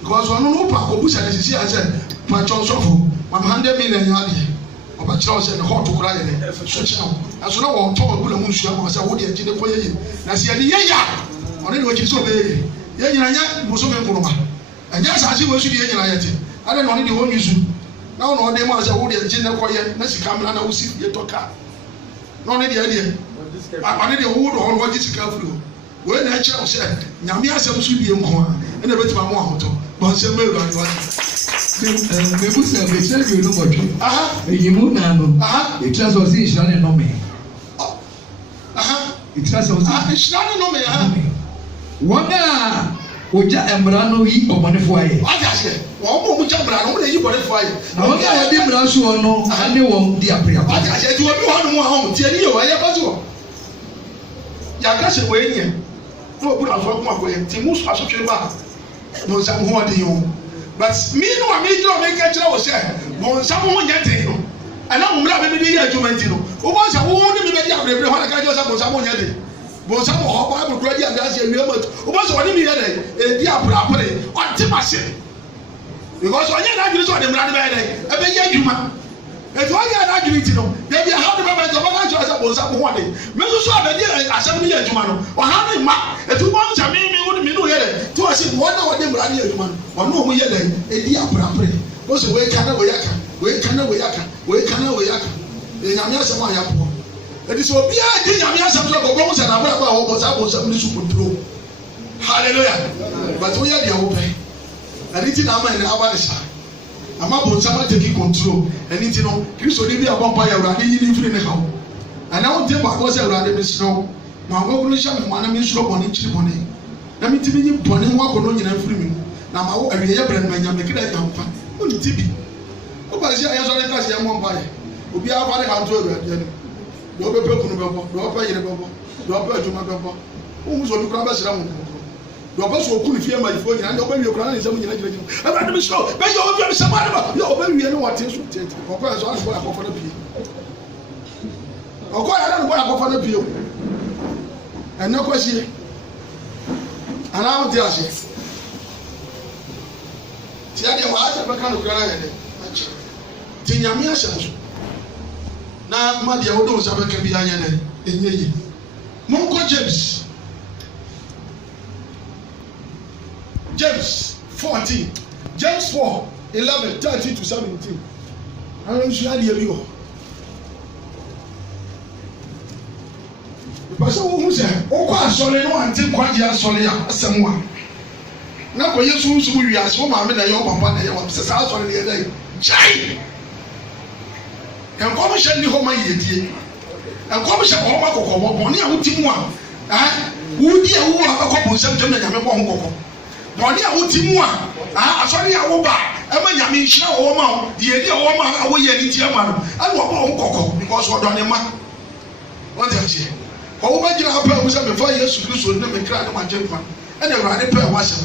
because ɔno no pa obusa ne sisi asɛ patwɔ sɔfo mama 100 million yɛ adeɛ ɔbɛkyerɛ ɔsɛ ne hɔɔto kora yɛ dɛ so kyerɛ wo ɛso na wɔn tɔn abula mu nsuo ama sɛ wɔde akyi ne kɔ yɛ yɛ na sɛ yɛde yɛ yɛ ɔne ne wɔkyi sɛ ɔbɛyɛ yɛ yɛ nyina nyɛ bosom nkoroma ɛnyɛ asase wɔ esu de yɛ nyina yɛ te ade na ɔne de wɔn nsu na ɔna ɔde mu asɛ wɔde akyi ne kɔ yɛ na sika mena na wosi yɛ tɔ kaa na ɔne deɛ deɛ ɔne deɛ wɔwɔ do hɔ no wɔgye sika afiri hɔ wɔyɛ na ɛkyerɛ wo sɛ nyame asɛm so bie mu ho a ɛna ɛbɛtumi amu ahotɔ bɔnsɛm bɛyɛ awurade wate mebu sɛ mekyerɛ duonu bɔtwe ɛyi mu naa no ɛkyerɛ sɛ ɔse nhyira ne nnɔme ɛkyerɛ sɛ ɔse nhyira ne nnɔme wɔn a wɔgya mmara no yi ɔbɔnefoɔ ayɛ wate aseɛ wɔn mo gya mmara no wɔn na yi bɔnefoɔ ayɛ na wɔn a wɔde mmara soɔ no ane wɔn di apreapɔ wate aseɛ ti wɔn bi hɔ nom a wɔn tie ne yɛ wɔ ɛyɛ bɔsi wɔ yàtọ̀ sɛ wɔyɛ nyɛ na wɔbu n'afɔ kɔn akɔyɛ ti mu asotwe ba bonsam ho ɔde yo but me no wa me gyo me ka kyerɛ wo sɛ bonsam ho nya te no ana mo mra be bi yɛ adwuma nti no wo bonsam wo ne me be di abrebre ho na ka gyo sɛ bonsam ho nya te bonsam ho ba abrebre di adanse awie ma wo bonsam ɔne me yɛ dɛ e di aprapre ɔte mase because ɔnyɛ na adwene sɛ ɔde mra de bɛ dɛ e be yɛ adwuma etu ɔnyɛ na adwene nti no de bi ha de bɛ bɛ sɛ ɔka kyerɛ sɛ bonsam ho ɔde me so so abɛdi asɛm ne yɛ adwuma no ɔha ne ma etu bonsam me wo ne me no yɛ dɛ to ɔse wɔn na ɔde mra de adwuma no ɔno ɔmo yɛ dɛ e di aprapre wo so we kana we yaka we kana we yaka we kana we yaka e nyame asɛm a yapo edi so obi a di nyame asɛm so ko sɛ na bra ba wo ko sa bonsam ne su kontrol hallelujah but we yɛ de wo pɛ ani ti na ama ne aba ne sa ama bonsam take control ani ti no Kristo ni bi abɔ pa ya Awurade yi ni firi ne hawo ana wo te ba ko sɛ Awurade be sro ma wo ko no hya me ma na me sro bɔne kyiri bɔne na me ti bi ni bɔne ho akɔ no nyina firi mi na ma wo awie yɛ brɛ no ma nya me kida ya mpa o ni ti bi o ba si ayo so ne kasi ya mo mpa ye obi a fa ne ka nto Awurade ani do be pe kunu be bo do pe yire be bo do pe adwuma be bo o mu so bi kura be sra mo do ba so okunu fie ma ifo nyina do ba wie kura na nsɛm nyina gyina Awurade me sro be yo obi me sɛ ma ba yo oba wie ne wɔte so tete ɔkɔ so afɔ akɔfɔ na pie ɔkɔ ya na akɔfɔ na pie ɛnɛ kɔsie ana wo te ase ti ade wa asa bɛka no kura na yɛ de ti nyame ahyɛ so na ma de wo do sa bɛka bi anya ne enye yi monkɔ James 14 James 4:11 13 to 17 ana nsu ade bi ho Pastor wo sɛ wo kɔ asɔre no ante kwaje asɔre a asɛm wa na kɔ Yesu nsu wi ase wo maame na yɛ papa na yɛ wa sɛ saa asɔre ne yɛ dai chai ɛnkɔm hyɛ ni hɔ ma yɛ die ɛnkɔm hyɛ hɔ ma kɔkɔ bɔ ne a wuti mu a wudi a wo akɔ bɔ nsɛm tɛm na nyame bɔ ho kɔkɔ bɔne a wuti mu a asɔre a wo ba ɛma nyame nhyira wo ma wo die die wo ma a wo yɛ ni tie ma no ɛna ɔbɔ ho kɔkɔ because ɔdɔ ne ma wɔn te ahyɛ ɔwɔ ba gyina apɛ wo sɛ mefa Yesu Kristo ne me kra ne ma gye mfa ɛna Awurade pɛ wo asɛm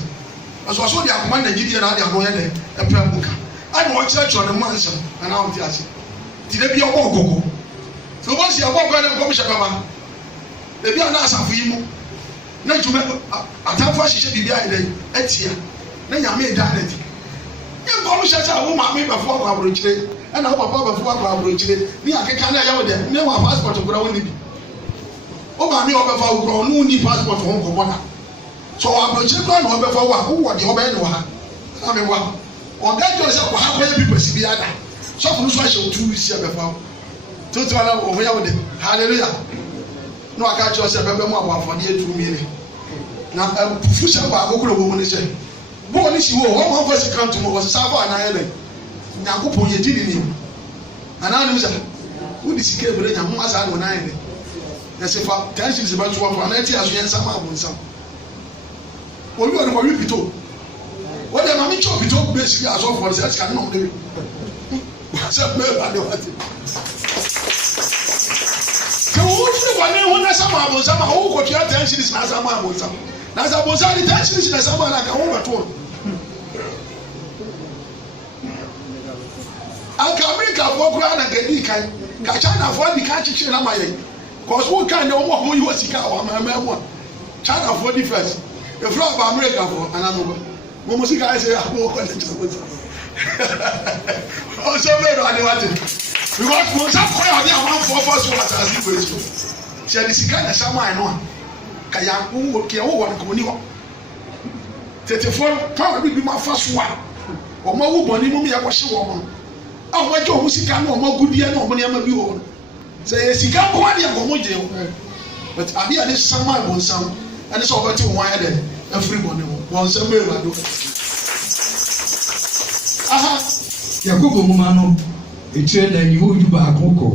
aso aso de akoma na gidie na de ano yɛ dɛ ɛpɛ mu ka ɛna ɔkyerɛkyerɛ ne ma nsɛm ɛna wɔn te ahyɛ ti de bi ɔbɔ kɔkɔ so wɔn si ɔbɔ kɔkɔ ne nkɔm hyɛ baba ebi a na asafo yi mu na dwuma atamfo ahyehyɛ biribi ayɛ dɛ atia na nyame ɛda ne ti yɛ nkɔm hyɛ sɛ wo maame bɛfo akɔ aborɔkyire ɛna wo papa bɛfo akɔ aborɔkyire ne akeka na ɛyɛ wo dɛ ne wa passport kora wo ne bi o maame ɔbɛfa wo kora ɔno ni passport ho nkɔmɔ na so aborɔkyire kora na ɔbɛfa wo a wowɔ deɛ ɔbɛyɛ ne wɔ ha na me wa ɔga gyɔ sɛ kɔ ha kɔyɛ bi pɛsi bi ada sɔfo no so ahyɛ wo 2 weeks bɛfa wo tutu ana wo ho yɛ wo de hallelujah no aka kyerɛ sɛ bɛbɛ mu aboafɔde etu mi ne na fufu sɛ ba akokoro wo mu ne sɛ bo ne si wo ho mo fa sika nto mo wo sa fa ana yɛ le Nyankopɔn yɛ di ni ana ne sɛ wo di sika ebere nya ho asa na na yɛ ne na se fa kanshi se ba to wa na ti aso yɛ nsam abonsam obi ɔno ko pito wo de ma mi cho pito be si aso fo sɛ sika no de sɛ me ba de wa ti wofiri bɔne ho na sama abonsam a wokɔtua 10 cities na asama abonsam na sɛ abonsam de 10 cities na asama na ka wo bɛto anka Amerikafoɔ koraa na gadi kan ka Chinafoɔ di ka kyekyere na ma yɛn kɔs wo kan de wɔn a wɔyi wɔ sika a wɔamama mu a Chinafoɔ di first efura aba Amerikafoɔ anam mo mo sika ayɛ sɛ abo kɔ ne kyerɛ bonsam ɔsɛ mɛro ade wate because bonsam kɔ yɛ ɔde amanfoɔ fɔ so wɔ asase kɔ esu sɛ de sika na sama no a ka ya wo ke wo wɔ ne kɔni hɔ tetefoɔ power bi ma fa so a wɔn awu bɔne mu yɛ kɔhye wɔn a wɔn agye wɔn sika na wɔn agudie na wɔn nneɛma bi wɔ hɔ sɛ yɛ sika kɔ adeɛ a wɔn gye wɔn but adeɛ a de sama bonsam ɛne sɛ ɔbɛte wɔn ayɛ dɛ afiri bɔne ho wɔn nsɛm bɛ ɛwɔ ado Yakobo mu ma no etire na yiwo ju baako kɔ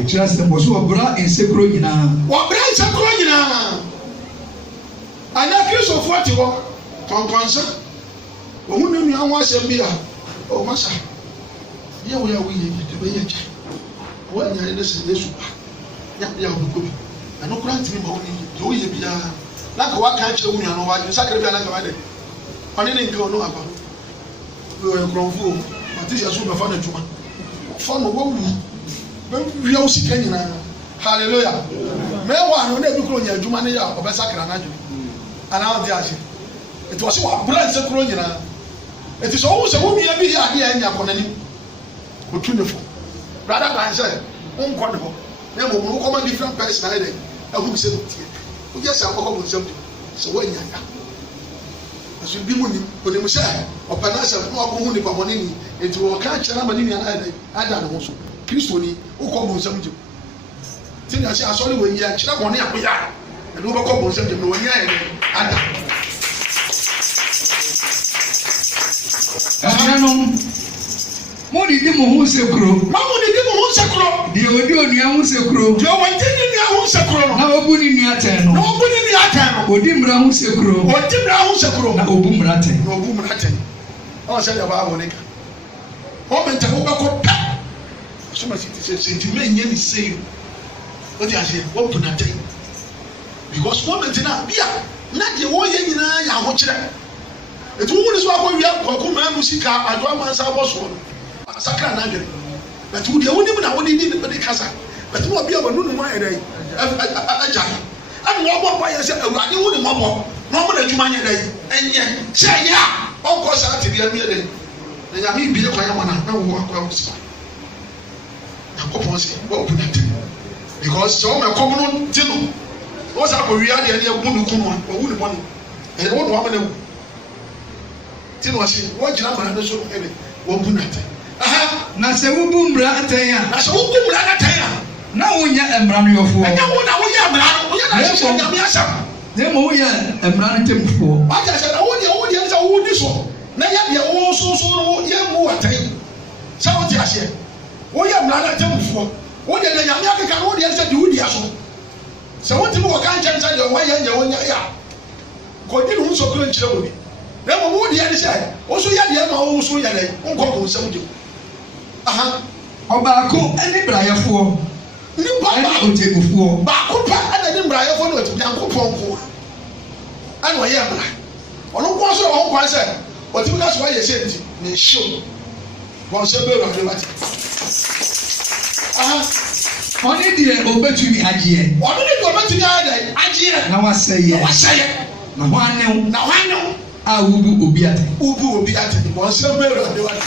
etire asɛ bɔ so ɔbra nsekuro nyinaa ana Kristofoɔ te hɔ kɔnkɔnsa ohun ne nua ho asɛm bi a o masa yɛ wo yɛ de bɛ yɛ gya wo anya ne sɛ ne supa ya wo ko bi ana kura ntimi ma wo ne yɛ wo yɛ bia na ka wa ka kyerɛ wo nua no wa sakre bia na ka wa de ɔne ne nka ɔno aba yɛ nkurɔfoɔ ate yɛ so bɛfa no adwuma ɔfa no wawu bɛwia wo sika nyinaa hallelujah mɛwa no na ebi kuro nya adwuma ne yɛ a ɔbɛsakra n'adwene anaa ɔde ahye ɛti ɔse wabra nse kuro nyinaa ɛti sɛ ɔwo sɛ wo nua bi yɛ adeɛ anya kɔ n'anim otu ne fo brada dan sɛ wonkɔ ne hɔ na mmom no wokɔma different person ayɛ dɛ ɛho sɛ no tie wogyɛ sɛ wokɔkɔ bo nsɛm sɛ woanyanya ɛso bi mu nim onim sɛ ɔpɛ no asɛm na ɔkɔhu nipa bɔne ni enti wɔka kyerɛ ama ne nua no ayɛ dɛ ada ne ho so kristo ni wokɔ bo nsɛm gyem nti ne ase asɔre wɔ yia kyerɛ bɔne akoyɛ a ɛne wobɛkɔ bo nsɛm gyem na wɔnyɛ ayɛ dɛ ada ɛhɛnom mo didi mo ho sekuro. Mamu didi mo ho sekuro. Deɛ odi onua ho sekuro. Deɛ wɔnti ne nua ho sekuro no. Na obu ne nua tɛn no. Na obu ne nua tɛn no. Odi mmara ho sekuro. Odi mmara ho sekuro. Na obu mmara tɛn. Na obu mmara tɛn. Ɔn sɛ deɛ baa wɔ ne ka. Ɔmɛ nta wo bɛkɔ pɛ. Soma si ti sɛ nti mɛ nyɛ ni seyi. O ti ase wɔn bu na tɛn. Because wɔmɛ ntina bia na deɛ wɔyɛ nyinaa yɛ ahokyerɛ. Etu wɔn ni so akɔ wia kɔkɔ mɛ mu sika ado amansa bɔ soɔ no. Sakra na gere but wo de wonim na woni ni ne kasa but mo bia wonu no ayɛ dai agya ani wo bɔ yɛ sɛ awurade wo ne mɔbɔ na ɔmo na adwuma nyɛ dai ɛnyɛ sɛ ya ɔkɔ sa ate bia bia dai na nyame bie kwan ama na wo akɔ wo sika na kɔpɔ sɛ wo bu na te because sɛ wo me kɔm no ti no wo sa kɔ wia de ne agu no kunu a wo ne bɔne ɛyɛ wo no amana wo ti no ase wo gyina mara no so ɛne wo bu na te na sɛ wobu mmara atɛn a. Na sɛ wobu mmara atɛn a. Na wonyɛ mmara no yɔfoɔ. Ɛnyɛ wo na woyɛ mmara no woyɛ na hyehyɛ nyame asɛm. Na mmom woyɛ mmara no temfoɔ. Wagya sɛ na wodeɛ sɛ wodi so na yɛ deɛ wo soso no yɛ mu atɛn. Sɛ wote aseɛ woyɛ mmara no temfoɔ wodeɛ deɛ nyame akeka no wodeɛ sɛ deɛ wodia so. Sɛ wotumi wɔka nkyɛn sɛ deɛ wɔyɛ nyɛ wɔnyɛ yɛ a kɔdi ne ho nsɔkoro nkyerɛ wɔ bi. Na mmom wodeɛ ne sɛ wo so yɛ deɛ ma wo so yɛ dɛ wonkɔ ko nsɛm gye. Ɔbaako ɛne brayɛfoɔ ɛne otegufoɔ. Baako pɛ ɛna ne mbrayɛfoɔ ne Onyankopɔn nko ɛna ɔyɛ mbra ɔno nko so ɔho kwan sɛ ɔtumi ka so wayɛ sɛ nti na ɛhyew wɔn sɛ bɛru ade wate ɔne deɛ ɔbɛtumi agyeɛ na wasɛyɛ na ho anew a wobu obi ate wɔn sɛ bɛru ade wate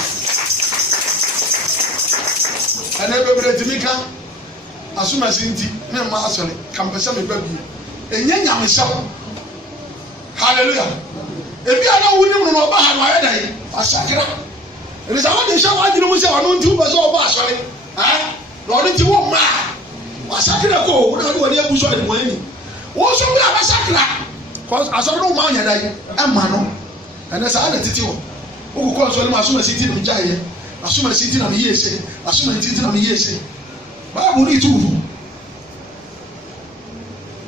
ɛnɛ bɛbrɛ tumi ka asomasi nti ne mma asɔre kampɛsɛ me ba bi ɛnyɛ nyamehyɛw hallelujah ebi a na wonim no na ɔba ha no ayɛ dan asakra ɛne sɛ wode hyɛ w'adwene mu sɛ ɔno nti wopɛ sɛ ɔba asɔre na ɔno nti wo mma a wasakra kɔ wo na ɔde wɔde abu so ade wɔn ani wo so bi a bɛsakra asɔre no woma anya dan ɛma no ɛnɛ saa na tete hɔ wokokɔ nsɔre mu asomasi ti no gyaeɛ asomasi ti na meyɛ ese asomasi ti na meyɛ ese baabu ni tu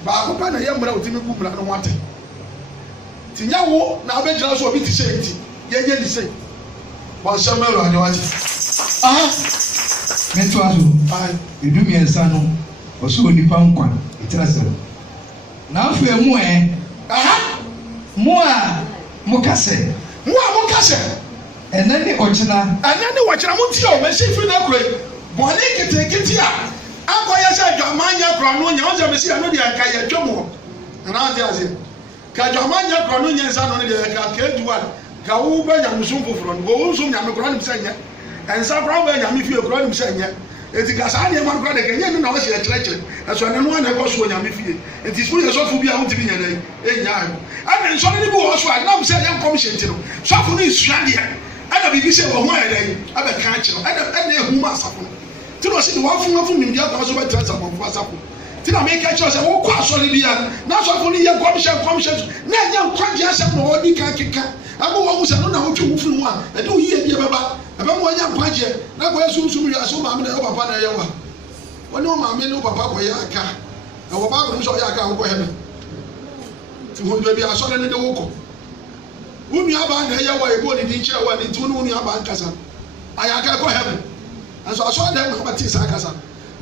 baako pa na yɛ mmara otimi bu mmara no ho ate ti nya wo na abɛgyina so obi ti sɛ nti yɛnyɛ ni sɛ bɔnsɛm ɛwɔ ade wate mɛtoa so edu mmiɛnsa no ɔsɛ onipa nkwa ɛkyerɛ sɛ na afei mu mo a moka sɛ ɛnɛ ne ɔkyena mo ti o mɛsi fi na kure bɔne ketekete a akɔyɛ sɛ adwaman nyɛ korɔ no nya wo sɛ mesi ɛno deɛ nka yɛtwa mu hɔ ɛna ate ase ka adwaman nyɛ korɔ no nyɛ nsa no deɛ ka keeduwa ka wo bɛ nyamesom foforɔ no wo nsom nyame korɔ nim sɛ nyɛ ɛnsa korɔ bɛ nyame fie korɔ nim sɛ nyɛ eti ka saa nneɛma no korɔ de kɛnyɛ no na wɔhyɛ kyerɛkyerɛ ɛso ɛne no ana ɛkɔ soɔ nyame fie eti so yɛ sɔfo bi a wotumi nyɛ dɛ ɛnya ɛna nsɔre ne bi wɔ so a nam sɛ yɛ nkɔmhyɛ nti no sɔfo no esua deɛ ɛna biribi sɛ wɔn ho ayɛ dɛ abɛka akyerɛ ɛna ehu ma asafo no ti na ɔsi de wafun nimdeɛ kɔ so bɛtɛ nsabɔfo asafo ti na meka kyerɛ sɛ wɔkɔ asɔre bi a na asɔfo no yɛ nkɔmhyɛ na ɛnyɛ nkwagye asɛm na wɔdi ka keka ama wɔn sɛ no na wotwe wo firi mu a ɛde wo yie bi bɛba ɛbɛn wɔn nyɛ nkwagye na kɔyɛ sunsun yɛ aso maame na ɛwɔ papa na ɛyɛ wa wɔne wɔn maame ne wɔn papa kɔyɛ aka na wɔn baako no nso ɔyɛ aka akɔkɔ hɛmɛ ti wɔn baabi asɔre ne de wɔkɔ wɔn nua aba na ɛyɛ wa ebo ne di nkyɛn wa ne ti wɔn nua aba nkasa ayɛ aka ɛkɔ hɛmɛ nso asɔre dɛm na ɔbɛte saa kasa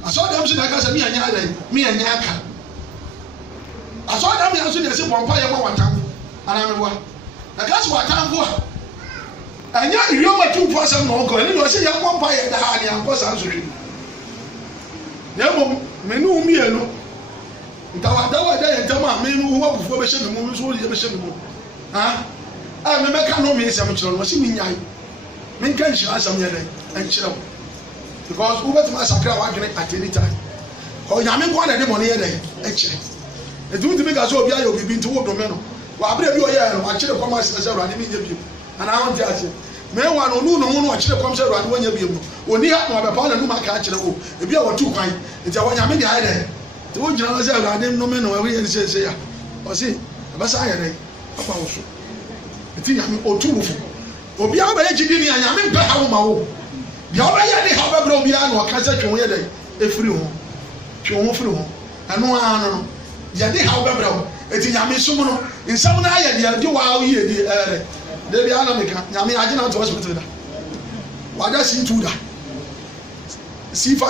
asɔre dɛm so na kasa mi anya ada mi anya aka asɔre dɛm yɛ nso de ɛsɛ bɔnpa yɛ ma watam ana mi wa na kasi watamfo a anya irioma tumfo asem na onko ni o se ya kwampa ye da ha ni anko san so hwe na mo menu mienu ntawa da ye ntama menu wo bufo be hye me mu so ye be hye me mu ha a me meka no me nsem kiro no se mi nyai me nkan shi asem ye da en kiro because who bet ma sakra wa gene at any time o nyame ko na de mo ne ye da e kire etu timi ga so obi ayo bibi nti wo do me no wa abere bi o ye no a kire ko ma se rawani mi nya bi ana ho nti ase me wa no nu no ho no a kire ko se rawani wo nya bi mu oni ha no be pa na nu ma ka kire wo ebi a wo tu kwan nti wo nyame de aye da ti wo gyina se rawani no me no we ye se ya o si e ba sa aye da apa wo so eti nyame o tu wo fu obi a ba ye gidi ni nyame mpa ha wo ma wo bia o ya de ha ba bro obi a no ka se twe wo ye da efiri ho twe wo firi ho anu a no ya de ha wo ba bro eti nyame sum no nsam na ya de de wa yi di de bia na meka nyame agina to hospital da wa da C2 da C5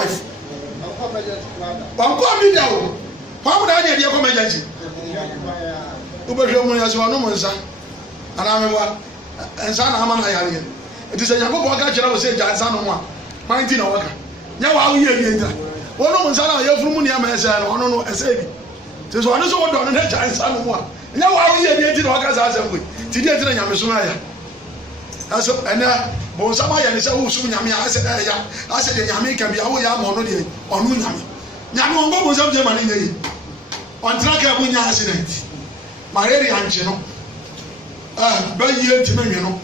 wa ko mi da o wa mu da ya de ko emergency u be hwe mu ya so no mo nsa ana me wa nsa na ama na ya re eti se nyako bo ka kira wo se ja nsa no mo a man ti na waka nya wa yi e nda wo no mo nsa na ya furu mu ne ama ese no no ese bi te so anu so wo do no na ja nsa no mo a nya wa yi e nti na waka sa asem we ti di etina nyame so aya aso ena bo nsa ma ya ne se wo so nyame ase ya ase de nyame ka bia wo ya mo no de onu nyame ongo bo nsa je ma ne yi on track e bu nya accident mareri anche no ba yi enti menwe no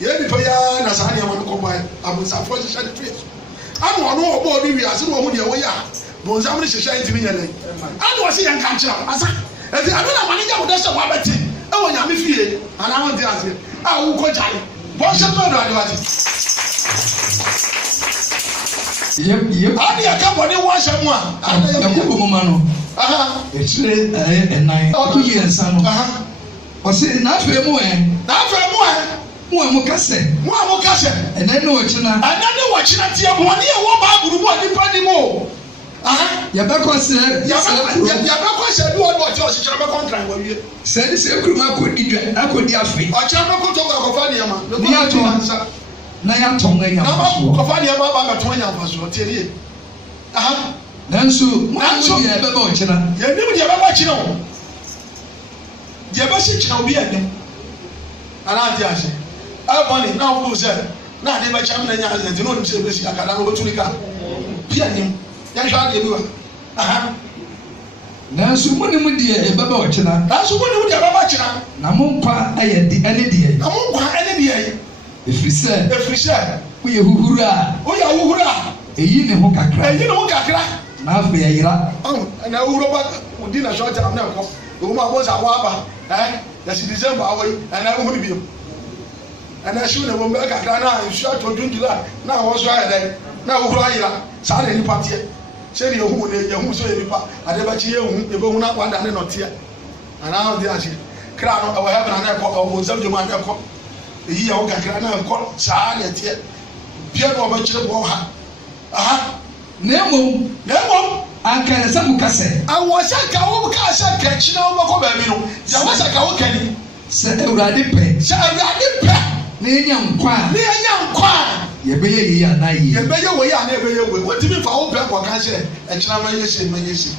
ye bi pa ya na sa ne ma no ko bai abusa fo se de trees anu ono obo ni wi ase no ho de wo ya bo nsa mo ne hyehyɛ enti me nyane anu wo se yan kan kyerɛ asa enti anu na mane ya wo de se wa beti e wo nyame fie ana ho de ase a wo ko jare bo se to do ade wati yep ani ya ka bo ni wo hye mu a ya ko bo ma no aha ekire enan o to yi ensa no aha o se na afa mu mo kase enen no ochina tie mo ne wo ba buru mo ni pa di mo aha ya ba ko se du o do ti o se chama contract wa wie se se kuruma ko di dwa akodi afi o chama ko to ko fa ne ma ni ya to na ya to nganya faso ko fa ne ma ba to nganya faso tie rie aha nanso mo ya be ba ochina ya ni mo ya ba ochina o je ba se china obi anem ana ati ase money na wo say na de ba cham na nya azenti no nim say be si akada no betuni ka bia nim ya hwa de bi wa aha nanso mo nim de e baba ochina nanso mo nim de baba ochina na mo mpa aye de ane de efrise wo ye huhura eyi ne ho kakra na afa ya yira na huhura ba odi na short term na ko o ma bo sa wa ba ya si December awai ana hu ni bi ana shi ne bombe kakra na nsu ato dundula na wo so ayede na huhura ayira sa na ni patie se ni ehu ne yehu so ye nipa ade ba chi yehu e bo hu na kwanda ne notia ana ho di ashi kra no awa hebra na ko o mo zam juma na ko eyi ya wo kakra na ko sa na tie bia no ba chire bo ha aha nemo ankara sa mukase awo saka wo ka sa ka china wo ko ba mi no ya wo saka wo kani se Awurade pe ne nya nkwa ye be ye yi anayi ye be ye wo ya na be ye wo timi fa wo pe ko kan se e china ma yesi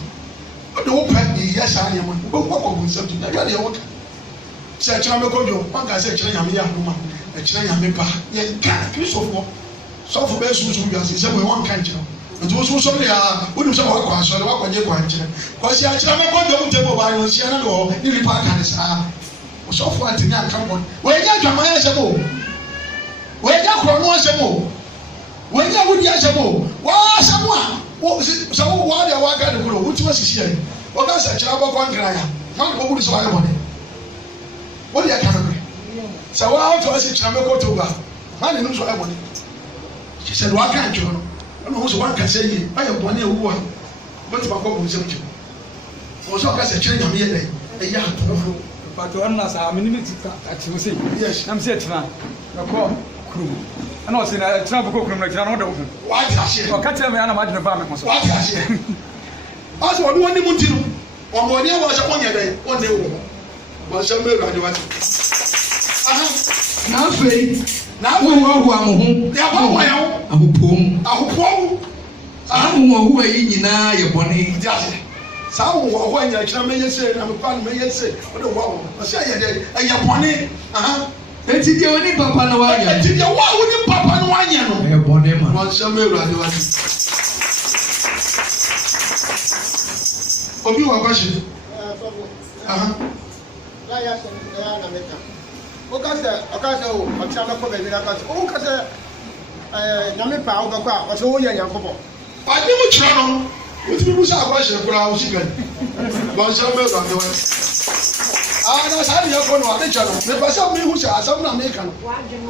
o de wo pe ye sa ne mo wo ko bu nsam na ya de wo ka se china me ko jo man ka se china nyame ya no ma e china nyame pa ye ka Christopher so fo be susu bi ase se mo won kan china nti wo so ya wo nim se wo kwa so wo kwanye kwa nchire kwa si a china me ko jo mu tebo ba no si ana do ni ripa kan sa so fo atini akamon we nya dwama ya se mo we nya krono se mo we nya wudi ya se mo wa se mo a wo se wo wa de wa ga de kuro wo ti wa sisi ai o ga se chira bo konkra ya man ko budi so wa mo ne wo ya kan ko se wa o to se chira me ko to ba man ni so ai mo ne se se wa kan jo no no so wa kan se yi ai bo ne wu wa bo ti ba ko bo se mo o so ka se chira nyame ye dai e ya to Pato anna sa minimiti atiwose. Yes. Nam se tina. Na ko krum. Ana o se na tina bu ko krum na tina no da wo. Wa ti ase. O ka tell me ana ma dine ba me ko so. Wa ti ase. Aso obi woni mu tinu. O mo ni e wa se ko nye dai. O ne wo. Wa se me ru ade wa ti. na afei wohu amoho ahopom ahohoahoa yi nyinaa yɛ bɔne saa ahohoahoa nyina kyerɛ mɛyɛ sɛ na mekwa no mɛyɛ sɛ wode woawo ɔsɛ ɛyɛ bɔne enti deɛ woni papa no woanyɛ enti deɛ woa woni papa no woanyɛ no ɛyɛ bɔne ma ɔnsɛm awurade wate obi wɔ kwahye Okase o ọtí ko bẹẹbi n'aka sẹ o kase nyame pa o bẹ kọ a ọsẹ o yẹ nyankopọ. ọdún mu kyerɛ no o ti bi musa akwáṣẹ kura o si gan bọnsẹm bẹẹ lọ àdéhùn na sáà nìyẹn kọ no adé kyerɛ no nípa sẹ mi hu sẹ asẹm náà mi kà no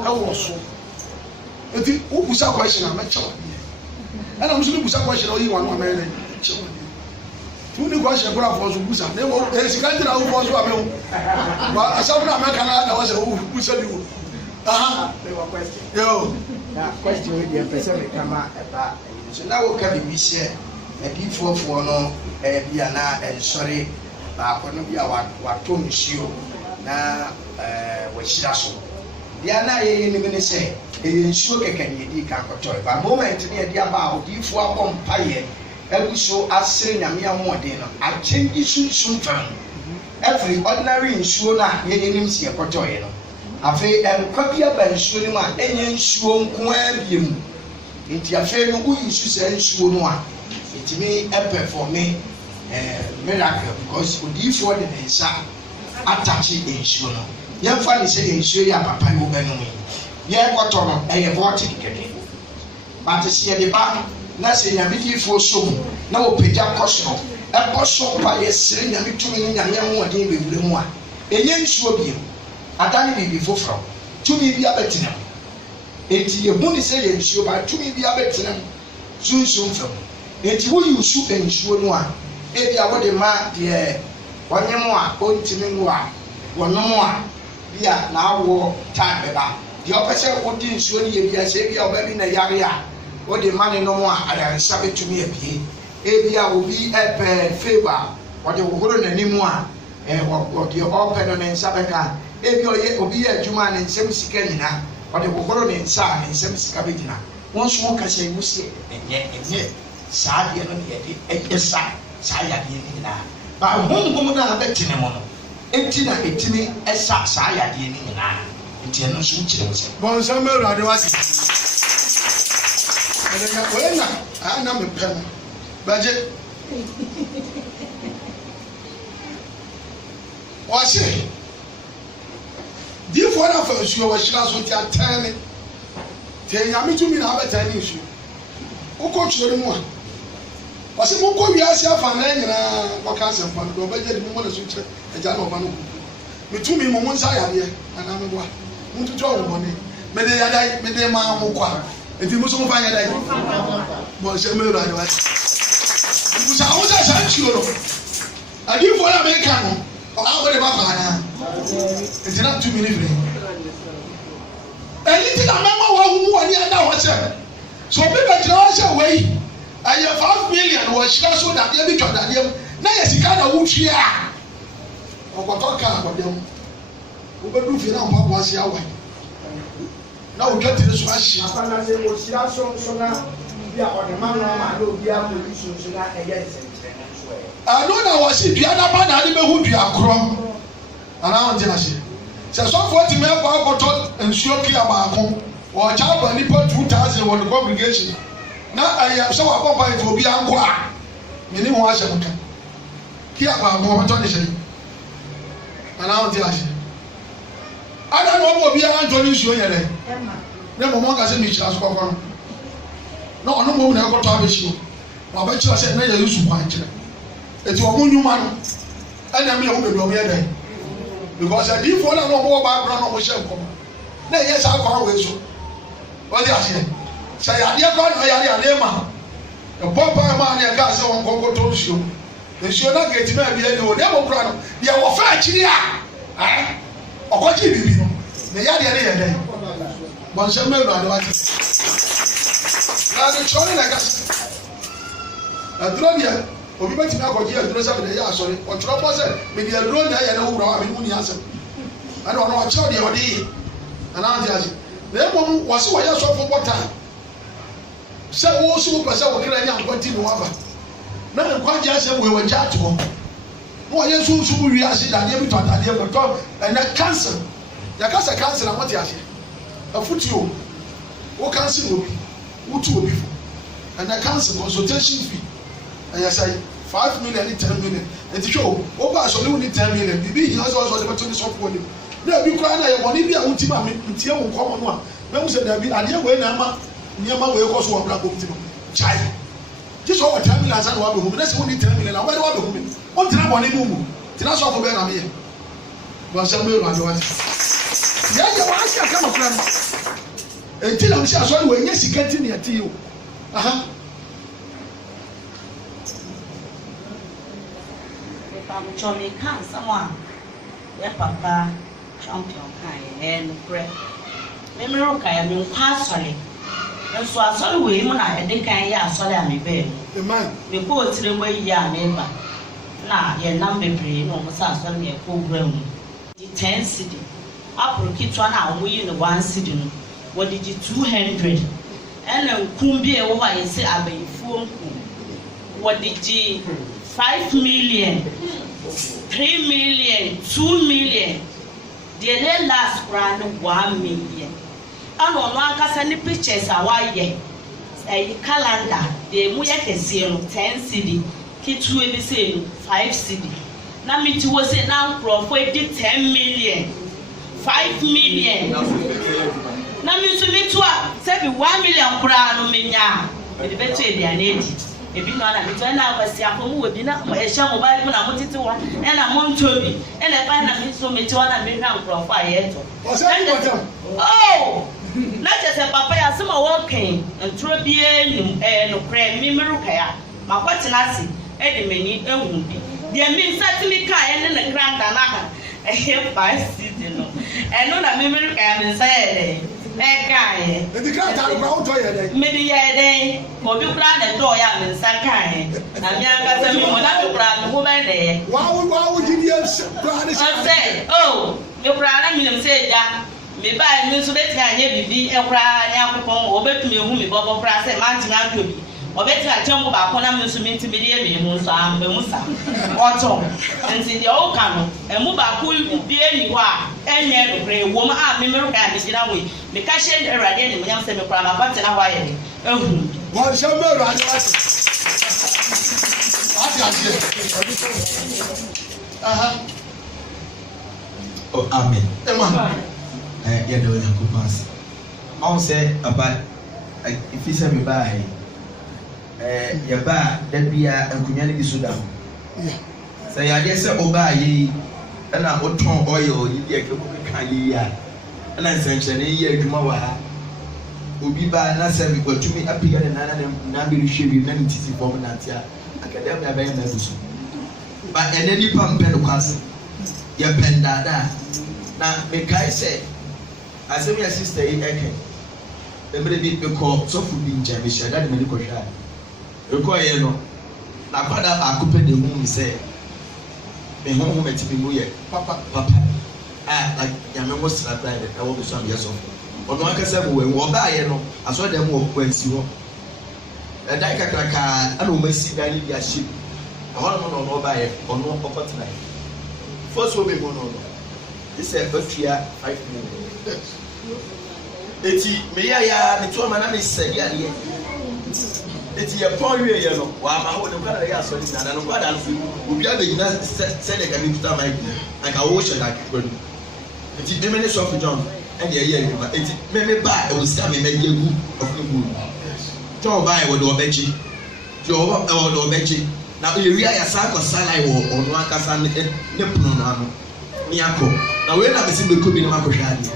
ɛwɔ so eti o busa akwáṣẹ náà mẹ kyerɛ wọn ɛna mo nso ni busa akwáṣẹ náà o yi wọn náà mẹ yẹn kyerɛ wọn tu ni kwáṣẹ kura fọ so busa ne wo esika n tẹ̀lé awofọ so abẹ́wò wa asẹm náà mẹ kà náà na wọ́n sẹ o busa bi wo. Yo. Na question we dey person me kama eba. So na wo ka bibi se edifoofo no bi ana ensori ba ko no bi a wa to nsuo na wa hyira so. Bia na ye ni me se nsuo keka ni di ka koto ba moment ni e di aba odifo abom paye ebuso asere nyame amode no a change sunsun fam. Every ordinary nsuo na ye nim se e koto ye no. Afei nkwa bi aba nsuo no a enye nsuo nko abiem nti afei no uyi nsu sɛ nsuo no a etimi performe miracle because odiifo de ne nsa atachi nsuo no yɛmfa ne sɛ nsuo yɛ papa no bɛnom yɛ kɔtɔ no ɛyɛ vote kɛkɛ but sɛ yɛde ba na sɛ nyame diifo so mu na wɔpagya kɔ soro ɛkɔ so pa yɛsere nyame tumi ne nyame ahoɔden bɛwura mu a ɛnyɛ nsuo biem adani bibi foforo tumi bi abetina enti yehu ni sɛ yɛ nsuo ba tumi bi abetina sunsun fam enti wo yusu nsuo no a ebi a wode ma deɛ wɔnyem a ontimi ngo a wɔnom a bia na awo time beba deɛ ɔpɛ sɛ wodi nsuo no yɛ bia sɛ bia ɔbɛbi na yare a wode ma ne nom a adansa betumi apie ebi a obi ɛpɛ favor wɔde wohoro n'anim a wɔde ɔpɛ no ne nsa bɛka ebi obi yɛ adwuma ne nsɛm sika nyina ɔde wohoro ne nsa ne nsɛm sika bɛgyina wɔn nso wɔn kasa yi wusie ɛnyɛ saa deɛ no yɛde ɛyɛ saa yadeɛ no nyinaa ba honhom no a bɛtene mu no eti na etimi ɛsa saa yadeɛ no nyinaa nti ɛno nso kyerɛ wo sɛ bɔnsɛm awurade wate ɛdɛka wɔyɛ na ana mepɛ no bɛgye wɔse diifo na fa nsuo wɔ hyira so nti atɛn ne te nyame tumi na abɛtɛn ne nsuo wokɔ twere mu a wɔse monkɔ wiase afa na nyinaa wɔka asɛmpa no ɔbɛgye de mo na so kyerɛ agya na ɔba no metumi mo mo nsa yadeɛ anaa meboa montoto ɔwo bɔne mede yɛdae mede maa mo kwa nti mo so mofa yɛdae bɔnhyɛ ma awurade wate busa wo sɛ saa nsuo no adiifo na meka no ɔwɔ de ba paana nti na tumi ne firi ɛyi ti na mɛma wɔ ahumu wɔ ne ɛda hɔ sɛ so obi bɛgyina hɔ sɛ wei ɛyɛ 5 million wɔ hyira so dadeɛ bi twa dadeɛ mu na yɛ sika na wotwie a ɔkɔtɔ kaa akɔdeɛ mu wobɛdu fie na mpaboa se awa na wotwa tiri so ahyia apanase wɔ hyira so nso na bi a ɔde ma no ma na obi akɔdi so nso na ɛyɛ nsɛnkyerɛ nso ɛno na wɔsi dua daba na ade bɛhu dua korɔ anaa ɔnte ase sɛ sɔfoɔ tumi ɛkɔ akɔtɔ nsuo pia baako wɔkyɛ aba nipa 2000 wɔ ne congregation na ɛyɛ sɛ wɔabɔ mpa yɛfɛ obi ankɔ a mene ho ahyɛ mo ka kia baako wɔbɛtɔ ne hyɛ anaa ɔnte ase ada na ɔbɔ obi antɔ ne nsuo yɛ dɛ ne mmɔmɔ nka sɛ mehyira so kɔkɔ no na ɔno mmom na ɛkɔtɔ abɛhyio na ɔbɛkyerɛ sɛ na yɛ yusu kwan kyerɛ eti wɔn nyuma no ɛna mi yɛ wɔn bebree wɔn yɛ dɛ because adiifoɔ na wɔn wɔ baabura na wɔn hyɛ nkɔmɔ na ɛyɛ saa kwan wɔ esu wɔn ti aseɛ sɛ yadeɛ kwan na yare yadeɛ ma ɛbɔ paa maa ne ɛka sɛ wɔn kɔkɔtɔ nsuo na gɛti maa bi ɛni wɔ ne ɛbɔ kura no deɛ wɔfɛ akyiri a ɔkɔgye bibi no ne yadeɛ ne yɛ dɛ bɔnsɛn mɛ ɛnu adewa ti na ne kyerɛ ne na ɛka ɛduro deɛ obi bɛ tìmí akɔgye ɛduro sɛ mɛde yɛ asɔre ɔtwerɛ bɔ sɛ mɛde ɛduro na ɛyɛ ne wura wa mɛ mu ni asɛm ɛna ɔno ɔkyerɛw deɛ ɔde yɛ anaa ɔde ase na mmom wɔsi wɔyɛ sɔfo bɔta sɛ wɔn nso wɔpɛ sɛ wɔkira nya nkɔnti na wɔaba na nkwagye asɛm wɔ wɔn gya ato hɔ na wɔyɛ nso nso mu wi ase dadeɛ bi tɔ atadeɛ bi tɔ ɛnɛ cancer yɛkasa cancer na wɔte ase afutuo wɔ cancer wɔ bi wotu obi fo ɛnɛ cancer consultation fee ɛyɛ sɛ 5 million ne 10 million nti hwɛ o wɔba asɔre wo ne 10 million bibi hia sɛ ɔsɔ de bɛto ne sɔfo anim na ebi koraa na yɛ bɔne bi a wotim a ntie wo nkɔmɔ no a mɛmu sɛ dabi adeɛ wei na ama nneɛma wei kɔ so wɔ bra bɔm ti no gyae gye sɛ ɔwɔ 10 million ansa na wabɛhu mi na sɛ wo ne 10 million a wɔde wabɛhu mi ɔntena bɔne mu mu tena sɔfo bɛɛ na meyɛ bɔnsɛm bɛyɛ ɔade wate yɛyɛ wɔase aka no kora no enti na mhyɛ asɔre wɔ ɛnyɛ sika nti ne ɛte yi o aha Johnny can someone, your papa, champion, and pray. Memory, I mean, sorry. And so I saw we, when I think I saw me bed. the man We go to the way you are, neighbor. Now, your number brain almost as on your program. The 10 city. Up to keep one out, we in the 1 city. What did you 200? And then Kumbi over and say, I be full. What did you 5 million? 3 million, 2 million. The last round 1 million. And on one can send pictures away. A calendar, the Muya can see 10 city, Kitu will be saying 5 city. Now, me to was it now, Crawford did 10 million, 5 million. Now, me to me to 1 million crown, Minya, with the better than 80. Ebi no ana mitwa na akwasi afomu we bi na ehya mobile na motete wo e na montobi e na ba na mi so meti wo na mi hwa nkrofo ayeto oh na just papa ya se ma wo kan ntro bi enim no kra mi meruka ya makwati na si e de mani ehun bi de mi nsatimi ka e ne na granda na ha e 5 season no e no na mi meruka ya mi say Mekaye. the grant ground to yɛ Medi yɛ den, obi kura ne dɔɔ ya me nsa kae. Na mi ankasa mi mo na mi kura mi ho bɛ de. Wa gidi kura ne Ɔsɛ, oh, mi kura na mi nim sɛ ja. Mi ba mi nso bɛ tia nye bibi e kura nya kopɔn, obetumi ehu mi bɔbɔ kura sɛ ma ntina atɔ bi. Obetumi akyɛn mo baako na mi nso mi ntimi de emi mu nso ambe mu sa. Ɔtɔ. Nti deɛ ɔka no, emu baako bi eni hɔ a enye no kure wo ma a mi meru ka mi gina we. Me ka hye Awurade ne munyam sɛ me kura ma kwate na hɔ ayɛ ne. Ehu. wɔn hyɛ mɛ Awurade wate aseɛ aha oh amen ema yɛ de Onyankopɔn ase ɔn sɛ aba ifi sɛ me ba yɛ ba da bia nkunya ne bi so da ho sɛ yɛadeɛ sɛ ɔba yi ɛna wotɔn oil yi bi ɛkɛ kɔkeka yi a ɛna nsɛnkyerɛnne yi yɛ adwuma wɔ ha obi ba na sɛ watumi apia ne nana bi rehwɛ bi na ne titi fɔm nante a akadɛm na bɛyɛ na bi so ba ɛnɛ nipa mpɛ no kwase yɛpɛ ndaadaa na mekae sɛ asɛm yɛ sister yi ɛkɛ ɛberɛ bi mekɔ sɔfo bi nkyɛn mehyɛ da de m'ani kɔhwɛ a mekɔɔyɛ no na akwada baako pɛ de hu mi sɛ me honhom ɛtimi mu yɛ papa a like nyame mo sra kra ɛwɔ bi so am yɛ sɔfo ɔno ankasa mu wɔ ɔbaayɛ no asɔ dɛm wɔ ansi hɔ ɛdan kakraka ana ɔmo asi dan bi ahyɛ ɛhɔ no na ɔno ɔbaayɛ ɔno ɔkɔtena first wo be mu no this is bafia 5 million eti me ya me to ma na me sɛdi adeɛ eti yɛ pɔn wie yɛ no wa ma ho ne kwa na yɛ asɔre na no kwa da no obi abegyina sɛ de ka mi tuta mai anka wo hyɛ da kekwa no eti me ne sɔfo John ɛna yɛ nipa eti me ba e wo sika me yegu ɔfo mu John ba e wo de ɔbɛkyi ti ɔwɔ de ɔbɛkyi na yɛ wi aya sa akɔ salai wɔ ɔno akasa ne pono no ano ni akɔ na we na me se me ko bi na makɔhwɛ ade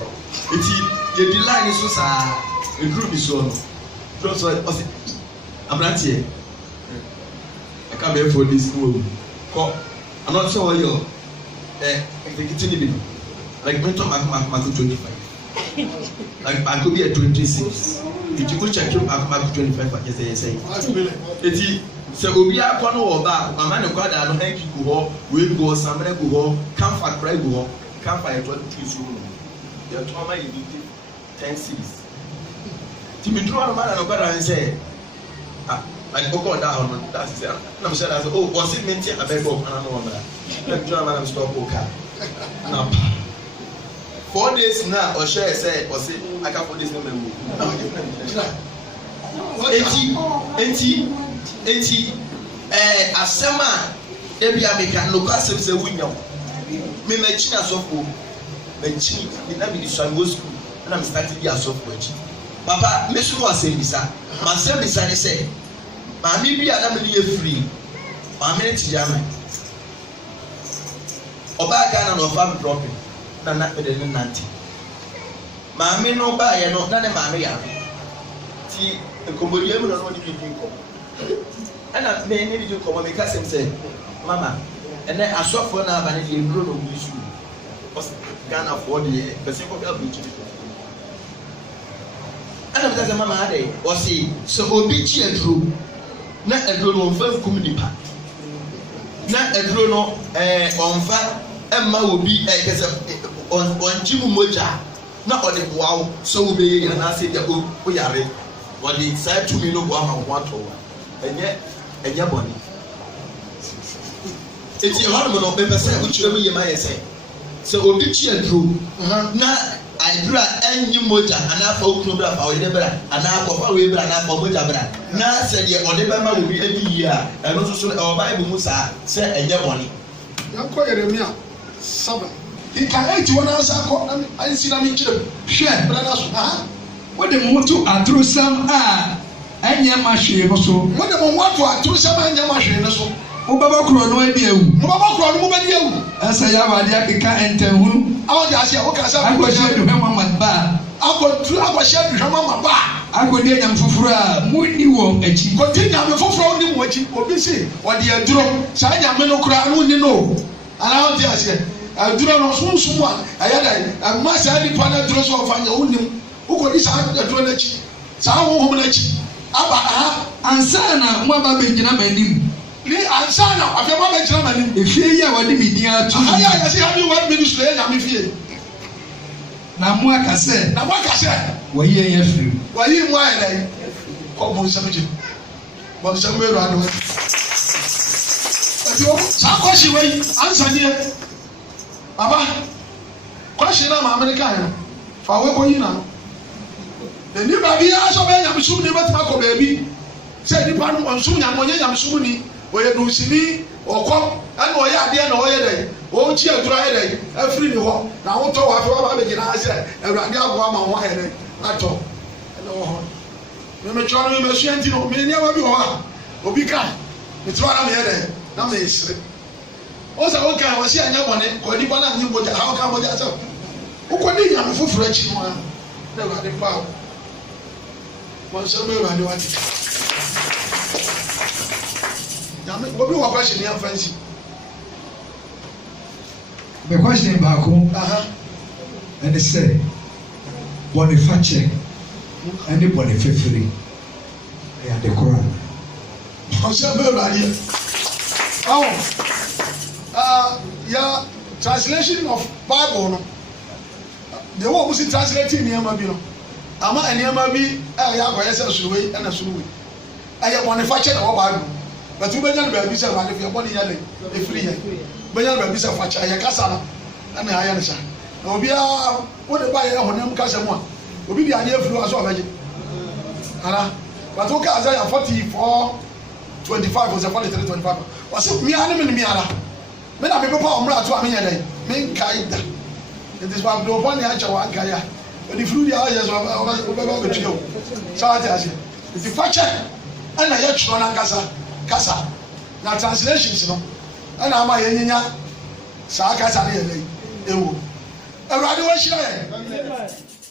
eti yɛ di line so saa e group bi so no so ɔsi abranteɛ aka bɛ for this no kɔ anɔ sɛ ɔyɛ executive ni bi like me talk mako 25 like mako bi 26 iti ko check mako 25 yɛsɛ eti sɛ obi akɔ no wɔ ba mama ne kwada no hanky gu hɔ we gu hɔ samene gu hɔ comfort cry gu hɔ kafa yɛ 22 so no yɛ tɔn ma yɛ bi 10 cities timi duro ano ma na no bɛra nsɛ like oko da hono that is na me say that oh was it meant to abeg go kana no mara na duro ma na stop oka na 4 days na o share say o say aka 4 days na me wo enti asema ebi abeka no kwasem say wunya me machi na sofo machi na me disua go school na me start di asofo achi papa me so was say bisa ma say bisa ni say maame bi a na me dey free maame ne tijama oba Ghana no farm dropping na me dey nanti maame no ba ye no na ne maame ya ti nkombodie mu no ni bi nko ana me ne bi nko me ka sem say mama ene asofo na aba ne dey ndro no bu isu Ghana for the person ko ga bu chi ana me say mama ade o say so obi chi aduro na aduro no mfa nkum nipa na aduro no onfa emma obi kese onji mu moja na ode boawo so obe ye na say de o yare ode say to me no go ama ho ato enye boni eti hono no be say o chire mu ye ma ye say so obi chi aduro na adura enyi moja anafa okunu bra fa oyede bra anafa we bra anafa moja bra na se de ode be ma obi edi yi a eno so o bible mu sa se enye boni yanko Yeremia 7 ika 8 wona asa ko an si na mi kire hwe bra na so wo de mo to atrosam a enye ma hwe no so wo de mo wato atrosam a enye ma hwe no so mo baba kro no adi awu mo baba kro no mo badi awu asa ya ba dia keka entanhuru awon asia wo ka sa ko je do hema ba akɔhyɛ aduhwama ma ba akɔdi anyam foforo a munni wɔ akyi kɔdi nyame foforo ni wɔ akyi obi si ɔde aduro saa nyame no koraa no ni no ana ɔde aseɛ aduro no sunsun a ɛyɛ dɛ ɛma saa nipa no aduro so ɔfa nya wonim wokɔdi saa aduro no akyi saa honhom no akyi aba ansa na mo aba bɛgyina m'anim ni ansa na afei mo bɛgyina m'anim efie yi a wɔde me din ato ayɛ a yɛsi ha ni wɔ ministry yɛ nyame fie na mo aka sɛ wɔyi yɛn afiri wɔyi mu ayɛ dɛ kɔ bɔ nsɛm gye bɔ nsɛm wɛrɛ ado ɛti o saa kɔsi wei ansadeɛ baba kɔsi na maame ne ka yɛ fa wɛ kɔ yi na no eni baabi yɛ asɔ bɛyɛ nyamesum ni bɛtuma kɔ baabi sɛ nipa no ɔnsum nyame ɔnyɛ nyamesum ni ɔyɛ dusini ɔkɔ ɛna ɔyɛ adeɛ na ɔyɛ dɛ ɔnkyi adura yɛ dɛ afiri ni hɔ na ahotɔ wɔ afei wɔba abɛgyina ase awurade aboa ma ho ayɛ dɛ atɔ ɛna wɔ hɔ mɛmɛtwa no mɛmɛsua nti no mɛ nneɛma bi wɔ hɔ a obi ka mɛtiri na mɛyɛ dɛ na mɛyɛsere ɔsɛ ɔka wɔsi anya bɔne kɔ nipa na anyi mogya ha ɔka mogya sɛ wokɔdi nyame foforɔ akyi no a na awurade mpa wo wɔnsɛm awurade wate nyame obi wɔ kwahye ne amfa nsi the question baako ɛne sɛ bɔne fakyɛ ɛne bɔne fɛfiri ɛyɛ ade kora ɔsɛ bɛ awurade ya translation of Bible no de wo musi translate nneɛma bi no ama nneɛma bi ɛyɛ akɔyɛ sɛ suruwe ɛna suruwe ɛyɛ bɔne fakyɛ na wɔ Bible bɛtu bɛnya no baabi sɛ awurade fie bɔne yɛ le efiri yɛ bɛnya no baabi sɛ fakyɛ ɛyɛ kasa no ɛna ayɛ no sa na obiara wode ba yɛ honam kasa mu a obi de adeɛ afiri hɔ so ɔbɛgye ana bɛtu ka Isaiah 44:25 ɔsɛ 43:25 ɔsɛ mmea ne me ne me ara me na mebɛpa ɔmmra ato a menyɛ dɛn menkae da nti sɛ abde ɔbɔne akyɛ wɔ ankae a ɔde firi deɛ ɔyɛ so wobɛbɛ bɛtua wo sɛ wate aseɛ nti fakyɛ ɛna yɛtwerɛ no ankasa kasa na translations no ɛna ama yɛnyinya saa kasa no yɛ dɛn ɛwɔ awurade wɔahyira yɛ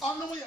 ɔnom yɛ